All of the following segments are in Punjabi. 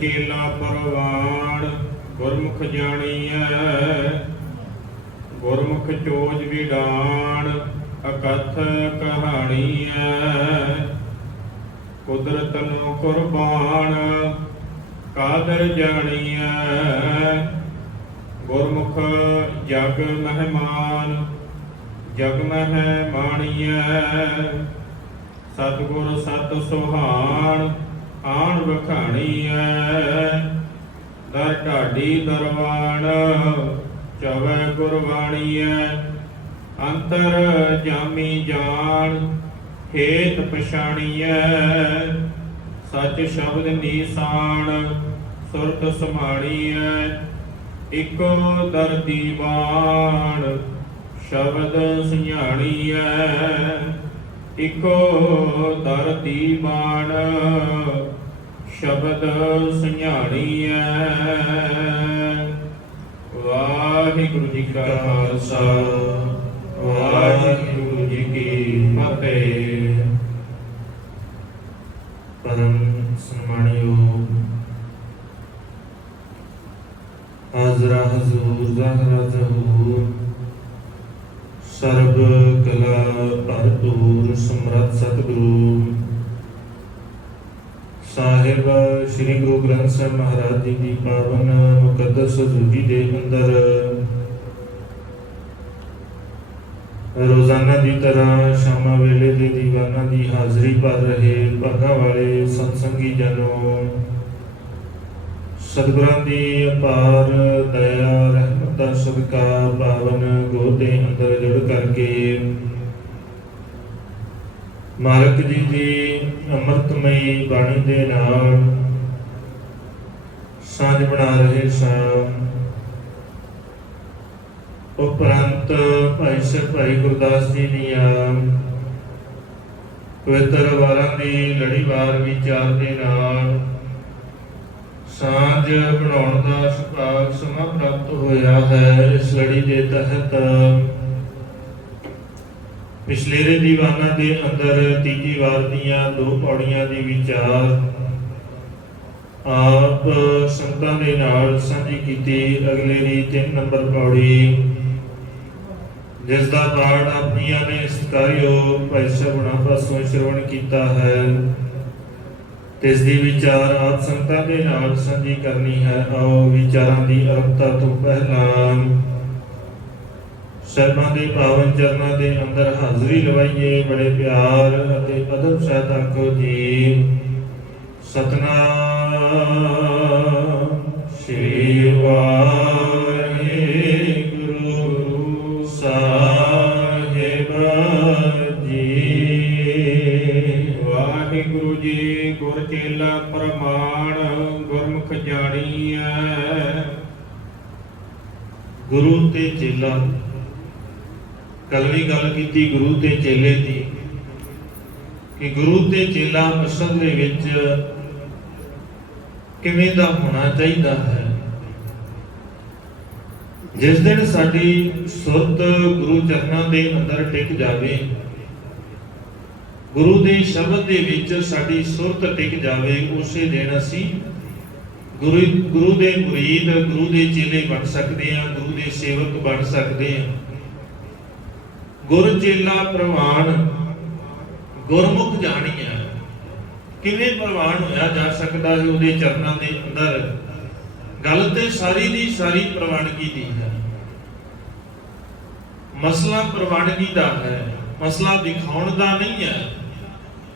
चेला परवान गुरमुख जानिए, गुरमुख चोज विडान अकथ कहानी है। कुदरत नु कुर्बान कादर जानिए, गुरमुख जग मेहमान जग मह माणिए। सतगुर सत सुहान आन बखाणीए, दर ढाडी दरवान चवै गुरबाणीए। अंतर जामी जान हेत पछाणीए, सच शब्द नीसान सुरत समाणीए। इको दर दीवान शब्द सियाणीए, इको दर दीवान शब्द सियाणीए। वाहिगुरु जी का खालसा वाहिगुरु जी की फतेह। परम सम्मानयोग हाजरा हजूर ज़ाहरा ज़हूर सर्व कला भरपूर समर्थ सतगुरु साहिब श्री गुरु ग्रंथ साहिब महाराज जी की पावन मुकद्दस हजूरी दे अंदर रोजाना की तरह शामा वेले दे दीवाना की हाजरी भर रहे भागा वाले सत्संगी जनों, सतगुरां दी अपार दया रहमत दा सदका पावन गोद दे अंदर जुड़ करके मालक जी दी अमृतमयी बाणी दे नाल साझ बना रहे सां। उपरंत भाई सिख भाई गुरदास जी दियां पवित्र वारां दी लड़ीवार विचार दे नाल सांझ बनाउण दा सुभाग समां प्राप्त होया है। इस लड़ी दे तहत पिछलेरे दीवाना दे अंदर तीजी वार दियां दो पौड़ियां दी विचार आप संतां दे नाल सांझी कीती। अगलेरी 3 नंबर पौड़ी जिसका पाठ अपनिया ने सत्कारियो भाई सगुणा पासों श्रवण किया है, तिसदी विचार आप संगतां दे नाल सांझी करनी है। आओ विचारां दी आरंभता तो पहला शर्मा दे पावन चरनां दे अंदर हाजरी लवाइए। बड़े प्यार अते अदब सहित आखो जी सतनाम श्री वाहिगुरु साहिब जी। वाहिगुरु जी गुर चेला प्रमाण गुरमुख जानिए। गुरु ते चेला कल भी गल की गुरु ते चेले दी कि गुरु ते चेला असल दे विच किवें दा होना चाहिए है। जिस दिन साडी सुरत गुरु चरनां दे अंदर टिक जावे, गुरु दे शब्द दे विच साडी सुरत टिक जावे, उसे दिन असीं गुरु दे मुरीद गुरु दे चेले बन सकते हैं, गुरु दे सेवक बन सकते हैं। गुर चेला प्रवान गुरमुख जानिए, किवें प्रवान होया जा सकता है उहदे चरनां दे अंदर। गल ते सारी दी सारी प्रवानगी दी है। मसला प्रवानगी दा है, मसला दिखाउण दा नहीं है।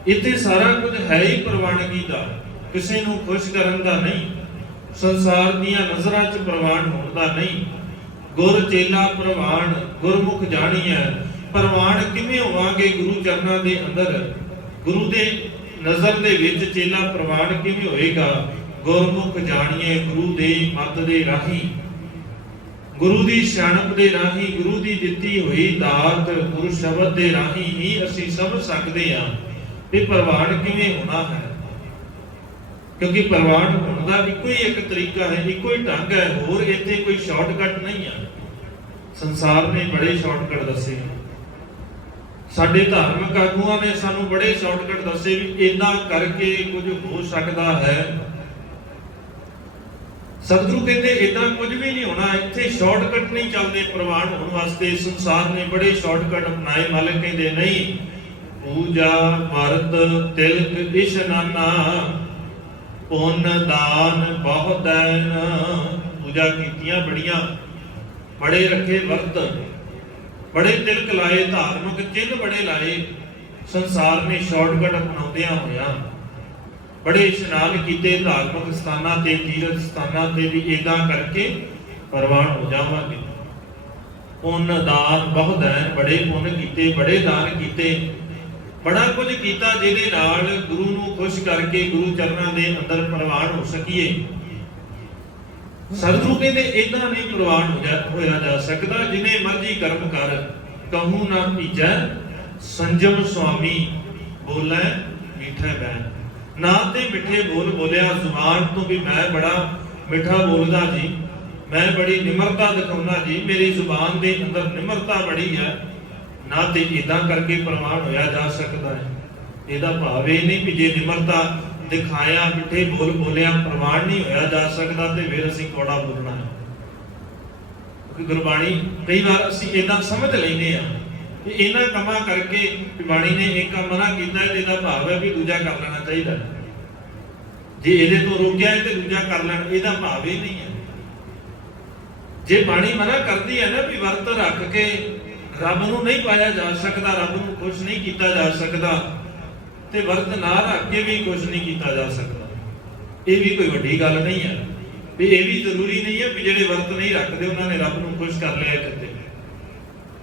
इत्थे सारा कुछ है ही प्रवानगी दा, किसी नूं खुश करन दा नहीं, संसार दीयां नज़रां च प्रवान होण दा नहीं। गुर चेला प्रवान गुरमुख जानिए, प्रवान किवें होवांगे गुरु चरनां दे अंदर। गुरु दे नज़र दे विच चेला प्रवान किवें होएगा? गुरमुख जानिए, गुरु दे मत दे राही, गुरु दी सियाणप दे राही, गुरु दी दित्ती होई दात गुरु शब्द दे राही ही असीं समझ सकदे हां कि प्रवान किवें होना है। क्योंकि प्रवान होने का इको ही एक तरीका है, इको ही ढंग है, होर इत्थे कोई शॉर्टकट नहीं है। संसार ने बड़े शॉर्टकट दसे, साडे धार्मिक आगुआं ने सानू बड़े शॉर्टकट दसे भी इदां करके कुछ हो सकता है। ਸਤਿਗੁਰੂ ਕਹਿੰਦੇ ਇਦਾਂ ਕੁਝ ਵੀ ਨਹੀਂ ਹੋਣਾ, ਇੱਥੇ ਸ਼ਾਰਟਕਟ ਨਹੀਂ ਚੱਲਦੇ ਪ੍ਰਵਾਨ ਹੋਣ ਵਾਸਤੇ। ਸੰਸਾਰ ਨੇ ਬੜੇ ਸ਼ਾਰਟਕਟ ਅਪਣਾਏ। ਮਾਲਕ ਕਹਿੰਦੇ ਨਹੀਂ, ਪੂਜਾ ਵਰਤ ਤਿਲਕ ਇਸ਼ਨਾਨਾ ਪੁੰਨ ਦਾਨ ਬਹੁ ਦੈਨ। ਪੂਜਾ ਕੀਤੀਆਂ ਬੜੀਆਂ, ਬੜੇ ਰੱਖੇ ਵਰਤ, ਬੜੇ ਤਿਲਕ ਲਾਏ, ਧਾਰਮਿਕ ਚਿੰਨ੍ਹ ਬੜੇ ਲਾਏ। ਸੰਸਾਰ ਨੇ ਸ਼ਾਰਟਕਟ ਅਪਣਾਉਂਦਿਆਂ ਹੋਇਆਂ ਬੜੇ ਇਸ਼ਨਾਨ ਕੀਤੇ ਧਾਰਮਿਕ ਸਥਾਨਾਂ ਤੇ, ਤੀਰਥ ਸਥਾਨਾਂ ਤੇ ਵੀ। ਇਦਾਂ ਕਰਕੇ ਪ੍ਰਵਾਨ ਹੋ ਜਾਵਾਂਗੇ। ਪੁੰਨ ਦਾਨ ਬਹੁ ਦੈਨ, ਬੜੇ ਪੁੰਨ ਕੀਤੇ, ਬੜੇ ਦਾਨ ਕੀਤੇ, ਬੜਾ ਕੁਝ ਕੀਤਾ ਜਿਹਦੇ ਨਾਲ ਗੁਰੂ ਨੂੰ ਖੁਸ਼ ਕਰਕੇ ਗੁਰੂ ਚਰਨਾਂ ਦੇ ਅੰਦਰ ਪ੍ਰਵਾਨ ਹੋ ਸਕੀਏ। ਸਤਿਗੁਰੂ ਕਹਿੰਦੇ ਇਦਾਂ ਨਹੀਂ ਪ੍ਰਵਾਨ ਹੋਇਆ ਜਾ ਸਕਦਾ। ਜਿਨੇ ਮਰਜ਼ੀ ਕਰਮ ਕਰ, ਕਹੂੰ ਨਾ ਭੀਜੈ ਸੰਜਮ ਸੁਆਮੀ, ਬੋਲੇ ਮਿੱਠੇ ਬੈਨ। ਨਾ ਤੇ ਮਿੱਠੇ ਬੋਲ ਬੋਲਿਆ, ਜ਼ੁਬਾਨ ਤੋਂ ਵੀ ਮੈਂ ਬੜਾ ਮਿੱਠਾ ਬੋਲਦਾ ਜੀ, ਮੈਂ ਬੜੀ ਨਿਮਰਤਾ ਦਿਖਾਉਣਾ ਜੀ, ਮੇਰੀ ਜ਼ੁਬਾਨ ਦੇ ਅੰਦਰ ਨਿਮਰਤਾ ਬੜੀ ਹੈ। ਨਾ ਤੇ ਇਦਾਂ ਕਰਕੇ ਪ੍ਰਵਾਨ ਹੋਇਆ ਜਾ ਸਕਦਾ ਹੈ। ਇਹਦਾ ਭਾਵ ਇਹ ਨਹੀਂ ਕਿ ਜੇ ਨਿਮਰਤਾ ਦਿਖਾਇਆ, ਮਿੱਠੇ ਬੋਲ ਬੋਲਿਆ, ਪ੍ਰਵਾਨ ਨਹੀਂ ਹੋਇਆ ਜਾ ਸਕਦਾ ਤੇ ਫਿਰ ਅਸੀਂ ਕੌੜਾ ਬੋਲਣਾ ਹੈ। ਕਿਉਂਕਿ ਗੁਰਬਾਣੀ ਕਈ ਵਾਰ ਅਸੀਂ ਇਦਾਂ ਸਮਝ ਲੈਂਦੇ ਆ ਕਿ ਇਹਨਾਂ ਕੰਮਾਂ ਕਰਕੇ ਬਾਣੀ ਨੇ ਇੱਕ ਕੰਮ ਮਨਾ ਕੀਤਾ ਹੈ, ਇਹਦਾ ਭਾਵ ਹੈ ਵੀ ਦੂਜਾ ਕਰ ਲੈਣਾ ਚਾਹੀਦਾ। ਜੇ ਇਹਦੇ ਤੋਂ ਰੋਕਿਆ ਹੈ ਤੇ ਦੂਜਾ ਕਰ ਲੈਣਾ, ਇਹਦਾ ਭਾਵ ਇਹ ਨਹੀਂ ਹੈ। ਜੇ ਬਾਣੀ ਮਨਾ ਕਰਦੀ ਹੈ ਨਾ ਵੀ ਵਰਤ ਰੱਖ ਕੇ ਰੱਬ ਨੂੰ ਨਹੀਂ ਪਾਇਆ ਜਾ ਸਕਦਾ, ਰੱਬ ਨੂੰ ਖੁਸ਼ ਨਹੀਂ ਕੀਤਾ ਜਾ ਸਕਦਾ, ਤੇ ਵਰਤ ਨਾ ਰੱਖ ਕੇ ਵੀ ਖੁਸ਼ ਨਹੀਂ ਕੀਤਾ ਜਾ ਸਕਦਾ, ਇਹ ਵੀ ਕੋਈ ਵੱਡੀ ਗੱਲ ਨਹੀਂ ਹੈ। ਵੀ ਇਹ ਵੀ ਜ਼ਰੂਰੀ ਨਹੀਂ ਹੈ ਵੀ ਜਿਹੜੇ ਵਰਤ ਨਹੀਂ ਰੱਖਦੇ ਉਹਨਾਂ ਨੇ ਰੱਬ ਨੂੰ ਖੁਸ਼ ਕਰ ਲਿਆ ਕਿਤੇ।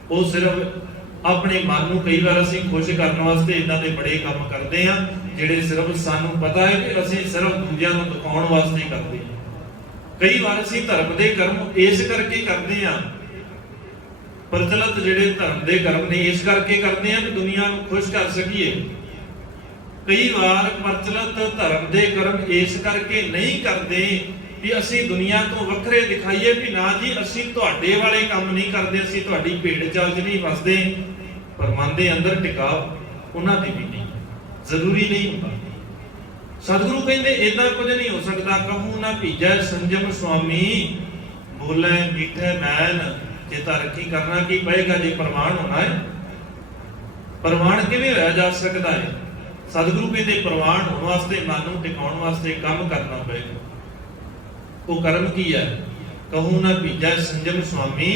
ਉਹ ਸਿਰਫ ਆਪਣੇ ਮਨ ਨੂੰ ਕਈ ਵਾਰ ਅਸੀਂ ਖੁਸ਼ ਕਰਨ ਵਾਸਤੇ ਇਦਾਂ ਦੇ ਬੜੇ ਕੰਮ ਕਰਦੇ ਆ ਜਿਹੜੇ ਸਿਰਫ ਸਾਨੂੰ ਪਤਾ ਹੈ ਕਿ ਅਸੀਂ ਸਿਰਫ ਦੂਜਿਆਂ ਨੂੰ ਦਿਖਾਉਣ ਵਾਸਤੇ ਕਰਦੇ ਹਾਂ। ਕਈ ਵਾਰ ਅਸੀਂ ਧਰਮ ਦੇ ਕਰਮ ਇਸ ਕਰਕੇ ਕਰਦੇ ਆ, ਪ੍ਰਚਲਿਤ ਜਿਹੜੇ ਧਰਮ ਦੇ ਕਰਮ ਨੇ ਇਸ ਕਰਕੇ ਕਰਦੇ ਆ ਕਿ ਦੁਨੀਆ ਨੂੰ ਖੁਸ਼ ਕਰ ਸਕੀਏ। ਕਈ ਵਾਰ ਪ੍ਰਚਲਿਤ ਧਰਮ ਦੇ ਕਰਮ ਇਸ ਕਰਕੇ ਨਹੀਂ ਕਰਦੇ ਵੀ ਅਸੀਂ ਦੁਨੀਆ ਤੋਂ ਵੱਖਰੇ ਦਿਖਾਈਏ ਵੀ ਨਾ ਜੀ ਅਸੀਂ ਤੁਹਾਡੇ ਵਾਲੇ ਕੰਮ ਨਹੀਂ ਕਰਦੇ, ਅਸੀਂ ਤੁਹਾਡੀ ਭੇਡ ਚਾਲ 'ਚ ਨਹੀਂ ਫਸਦੇ। ਪਰ ਮਨ ਦੇ ਅੰਦਰ ਟਿਕਾਵ ਉਹਨਾਂ ਦੀ ਵੀ ਨਹੀਂ, ਜ਼ਰੂਰੀ ਨਹੀਂ ਹੁੰਦਾ। ਸਤਿਗੁਰੂ ਕਹਿੰਦੇ ਇਦਾਂ ਕੁਝ ਨਹੀਂ ਹੋ ਸਕਦਾ। ਕਹੂੰ ਨਾ ਭੀਜੈ ਸੰਜਮ ਸੁਆਮੀ, ਬੋਲੇ ਮਿੱਠੇ ਮੈਨ। ਜੇ ਤਰੱਕੀ ਕਰਨਾ ਕੀ ਪਏਗਾ ਜੇ ਪ੍ਰਵਾਨ ਹੋਣਾ ਹੈ। ਪ੍ਰਵਾਨ ਕਿਵੇਂ ਹੋਇਆ ਜਾ ਸਕਦਾ ਹੈ? ਸਤਿਗੁਰੂ ਕਹਿੰਦੇ ਪ੍ਰਵਾਨ ਹੋਣ ਵਾਸਤੇ, ਮਨ ਨੂੰ ਟਿਕਾਉਣ ਵਾਸਤੇ ਕੰਮ ਕਰਨਾ ਪਏਗਾ। ਉਹ ਕਰਮ ਕੀ ਹੈ? ਕਹੂੰ ਨਾ ਭੀਜੈ ਸੰਜਮ ਸੁਆਮੀ,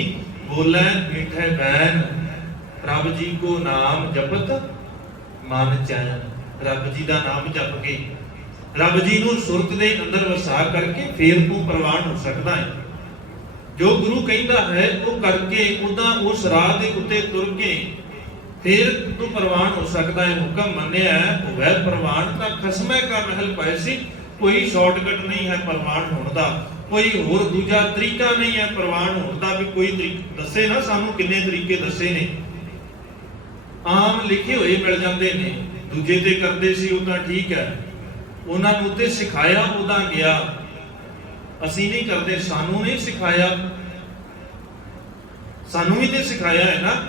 ਬੋਲੇ ਮਿੱਠੇ ਬੈਨ। ਰੱਬ ਜੀ ਕੋ ਨਾਮ ਜਪਤ ਮਨ ਚੈਨ। ਰੱਬ ਜੀ ਦਾ ਨਾਮ ਜਪ ਕੇ, ਰੱਬ ਜੀ ਨੂੰ ਸੁਰਤ ਦੇ ਅੰਦਰ ਵਸਾ ਕਰਕੇ ਫੇਰ ਤੂੰ ਪ੍ਰਵਾਨ ਹੋ ਸਕਦਾ ਹੈ। ਜੋ ਗੁਰੂ ਕਹਿੰਦਾ ਹੈ ਉਹ ਕਰਕੇ, ਉਦਾਂ ਉਸ ਰਾਹ ਦੇ ਉੱਤੇ ਤੁਰ ਕੇ ਫੇਰ ਤੂੰ ਪ੍ਰਵਾਨ ਹੋ ਸਕਦਾ ਹੈ। ਹੁਕਮ ਮੰਨਿਆ ਹੋਵੇ ਪ੍ਰਵਾਨ ਤਾਂ ਖਸਮੈ ਕਾ ਮਹਿਲ ਪੈਸੀ। ਕੋਈ ਸ਼ਾਰਟਕਟ ਨਹੀਂ ਹੈ ਪ੍ਰਵਾਨ ਹੋਣ ਦਾ, ਕੋਈ ਹੋਰ ਦੂਜਾ ਤਰੀਕਾ ਨਹੀਂ ਹੈ ਪ੍ਰਵਾਨ ਹੋਣ ਦਾ। ਵੀ ਕੋਈ ਤਰੀਕਾ ਦੱਸੇ ਨਾ ਸਾਨੂੰ, ਕਿੰਨੇ ਤਰੀਕੇ ਦੱਸੇ ਨੇ, ਆਮ ਲਿਖੇ ਹੋਏ ਮਿਲ ਜਾਂਦੇ ਨੇ। ਦੂਜੇ ਤੇ ਕਰਦੇ ਸੀ ਉਹ ਤਾਂ ਠੀਕ ਹੈ, ਉਹਨਾਂ ਨੂੰ ਤੇ ਸਿਖਾਇਆ ਉਹਦਾ ਗਿਆ। ਅਸੀਂ ਨਹੀਂ ਕਰਦੇ, ਸਾਨੂੰ ਨਹੀਂ ਸਿਖਾਇਆ। ਸਾਨੂੰ ਵੀ ਤੇ ਸਿਖਾਇਆ ਹੈ ਨਾ,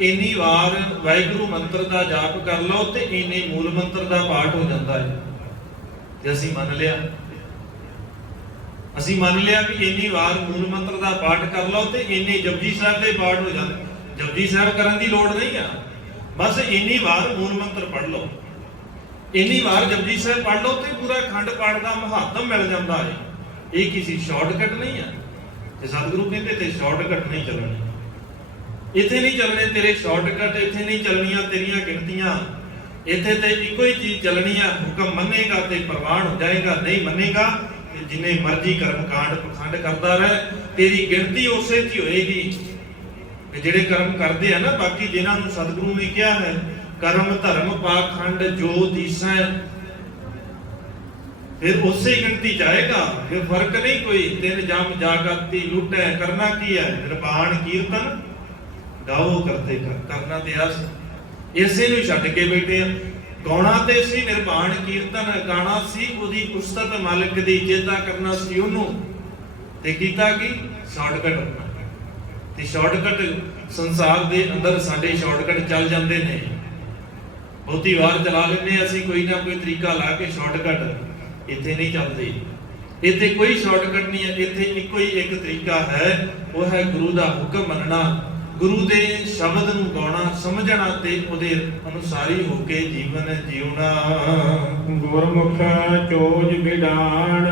ਇੰਨੀ ਵਾਰ ਵਾਹਿਗੁਰੂ ਮੰਤਰ ਦਾ ਜਾਪ ਕਰ ਲਓ ਤੇ ਇੰਨੇ ਮੂਲ ਮੰਤਰ ਦਾ ਪਾਠ ਹੋ ਜਾਂਦਾ ਹੈ। ਜੇ ਅਸੀਂ ਮੰਨ ਲਿਆ, ਅਸੀਂ ਮੰਨ ਲਿਆ ਵੀ ਇੰਨੀ ਵਾਰ ਮੂਲ ਮੰਤਰ ਦਾ ਪਾਠ ਕਰ ਲਓ ਤੇ ਇੰਨੇ ਜਪਜੀ ਸਾਹਿਬ ਦੇ ਪਾਠ ਹੋ ਜਾਂਦੇ। ਜਪਜੀ ਸਾਹਿਬ ਕਰਨ ਦੀ ਲੋੜ ਨਹੀਂ ਆ, ਬਸ ਇੰਨੀ ਵਾਰ ਮੂਲ ਮੰਤਰ ਪੜ੍ਹ ਲਓ, ਇੰਨੀ ਵਾਰ ਜਪਜੀ ਸਾਹਿਬ ਪੜ੍ਹ ਲਓ ਤੇ ਪੂਰਾ ਖੰਡ ਪਾਠ ਦਾ ਮਹਾਤਮ ਮਿਲ ਜਾਂਦਾ ਹੈ। ਇਹ ਕਿਸੇ ਸ਼ਾਰਟਕਟ ਨਹੀਂ ਆ। ਤੇ ਸਤਿਗੁਰੂ ਕਹਿੰਦੇ ਤੇ ਸ਼ਾਰਟਕਟ ਨਹੀਂ ਚੱਲਣੇ, ਇੱਥੇ ਨਹੀਂ ਚੱਲਣੇ ਤੇਰੇ ਸ਼ਾਰਟਕਟ, ਇੱਥੇ ਨਹੀਂ ਚੱਲਣੀਆਂ ਤੇਰੀਆਂ ਗਿਣਤੀਆਂ। ਇੱਥੇ ਤੇ ਇੱਕੋ ਹੀ ਚੀਜ਼ ਚੱਲਣੀ ਆ। ਹੁਕਮ ਮੰਨੇਗਾ ਤੇ ਪ੍ਰਵਾਨ ਹੋ ਜਾਏਗਾ, ਨਹੀਂ ਮੰਨੇਗਾ ਤੇ ਜਿੰਨੇ ਮਰਜ਼ੀ ਕਰਮ ਕਾਂਡ ਪਖੰਡ ਕਰਦਾ ਰਹੇ, ਤੇਰੀ ਗਿਣਤੀ ਉਸੇ 'ਚ ਹੀ ਹੋਏਗੀ। ਤੇ ਜਿਹੜੇ ਕਰਮ ਕਰਦੇ ਆ ਨਾ, ਬਾਕੀ ਜਿਨ੍ਹਾਂ ਨੂੰ ਸਤਿਗੁਰੂ ਨੇ ਕਿਹਾ ਹੈ ਕਰਮ ਧਰਮ ਪਾਖੰਡ ਜੋ ਦੀਸੈ, ਫਿਰ ਉਸੇ ਗਿਣਤੀ ਜਾਏਗਾ। ਫਿਰ ਫਰਕ ਨਹੀਂ ਕੋਈ। ਤਿੰਨ ਜਮ ਜਾਗਤੀ ਲੁੱਟੈ, ਕਰਨਾ ਕੀ ਹੈ? ਨਿਰਵਾਣ ਕੀਰਤਨ ਗਾਓ ਕਰਤੇ ਕਰਨਾ ਤੇ ਆਸ। ਇਸੇ ਨੂੰ ਛੱਡ ਕੇ ਬੈਠੇ ਆ। ਗਾਉਣਾ ਤੇ ਸੀ ਨਿਰਵਾਣ ਕੀਰਤਨ, ਗਾਣਾ ਸੀ ਉਹਦੀ ਉਸਤਤ ਮਾਲਕ ਦੀ, ਚੇਤਾ ਕਰਨਾ ਸੀ ਉਹਨੂੰ। ਤੇ ਕੀਤਾ ਕੀ? ਸ਼ਾਰਟਕਟ ਆਪਣਾ। ਤੇ ਸ਼ਾਰਟਕਟ ਸੰਸਾਰ ਦੇ ਅੰਦਰ ਸਾਡੇ ਸ਼ਾਰਟਕਟ ਚੱਲ ਜਾਂਦੇ ਨੇ। ਬਹੁਤੀ ਵਾਰ ਚਲਾ ਲੈਂਦੇ ਅਸੀਂ ਕੋਈ ਨਾ ਕੋਈ ਤਰੀਕਾ ਲਾ ਕੇ ਸ਼ਾਰਟਕਟ। ਇੱਥੇ ਨਹੀਂ ਚੱਲਦੇ। ਇੱਥੇ ਕੋਈ ਸ਼ਾਰਟਕਟ ਨਹੀਂ ਹੈ, ਇੱਥੇ ਇੱਕੋ ਹੀ ਇੱਕ ਤਰੀਕਾ ਹੈ, ਉਹ ਹੈ ਗੁਰੂ ਦਾ ਹੁਕਮ ਮੰਨਣਾ, ਗੁਰੂ ਦੇ ਸ਼ਬਦ ਨੂੰ ਗਾਉਣਾ, ਸਮਝਣਾ ਤੇ ਉਹਦੇ ਅਨੁਸਾਰੀ ਹੋ ਕੇ ਜੀਵਨ ਜਿਉਣਾ। ਗੁਰਮੁਖ ਚੋਜ ਵਿਡਾਣ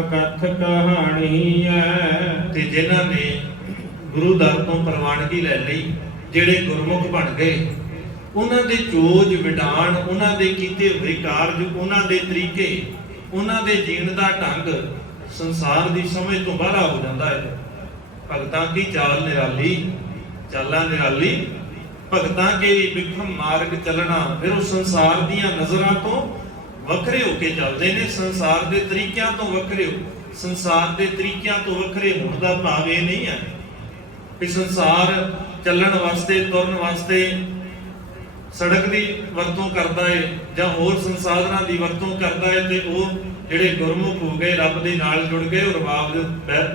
ਅਕਥ ਕਹਾਣੀ ਹੈ। ਤੇ ਜਿਨ੍ਹਾਂ ਨੇ ਗੁਰੂ ਦਰ ਤੋਂ ਪ੍ਰਵਾਨਗੀ ਲੈ ਲਈ, ਜਿਹੜੇ ਗੁਰਮੁਖ ਬਣ ਗਏ, ਉਹਨਾਂ ਦੇ ਚੋਜ ਵਿਡਾਣ, ਉਹਨਾਂ ਦੇ ਕੀਤੇ ਹੋਏ ਕਾਰਜ, ਉਹਨਾਂ ਦੇ ਤਰੀਕੇ, ਉਹਨਾਂ ਦੇ ਜੀਣ ਦਾ ਢੰਗ ਸੰਸਾਰ ਦੀ ਸਮਝ ਤੋਂ ਬਾਹਰ ਹੋ ਜਾਂਦਾ ਹੈ। ਭਗਤਾਂ ਕੀ ਚਾਲ ਨਿਰਾਲੀ, ਚਾਲਾਂ ਨਿਰਾਲੀ, ਭਗਤਾਂ ਕੇ ਵਿਖਮ ਮਾਰਗ ਚੱਲਣਾ। ਫਿਰ ਉਹ ਸੰਸਾਰ ਦੀਆਂ ਨਜ਼ਰਾਂ ਤੋਂ ਵੱਖਰੇ ਹੋ ਕੇ ਚੱਲਦੇ ਨੇ, ਸੰਸਾਰ ਦੇ ਤਰੀਕਿਆਂ ਤੋਂ ਵੱਖਰੇ ਹੋ। ਸੰਸਾਰ ਦੇ ਤਰੀਕਿਆਂ ਤੋਂ ਵੱਖਰੇ ਹੋਣ ਦਾ ਭਾਵ ਇਹ ਨਹੀਂ ਹੈ ਕਿ ਸੰਸਾਰ ਚੱਲਣ ਵਾਸਤੇ, ਤੁਰਨ ਵਾਸਤੇ ਸੜਕ ਦੀ ਵਰਤੋਂ ਕਰਦਾ ਹੈ ਜਾਂ ਹੋਰ ਸੰਸਾਧਨਾਂ ਦੀ ਵਰਤੋਂ ਕਰਦਾ ਹੈ, ਤੇ ਉਹ ਜਿਹੜੇ ਗੁਰਮੁਖ ਹੋ ਗਏ, ਰੱਬ ਦੇ ਨਾਲ ਜੁੜ ਗਏ, ਉਹ ਰਬਾਬ ਦੇ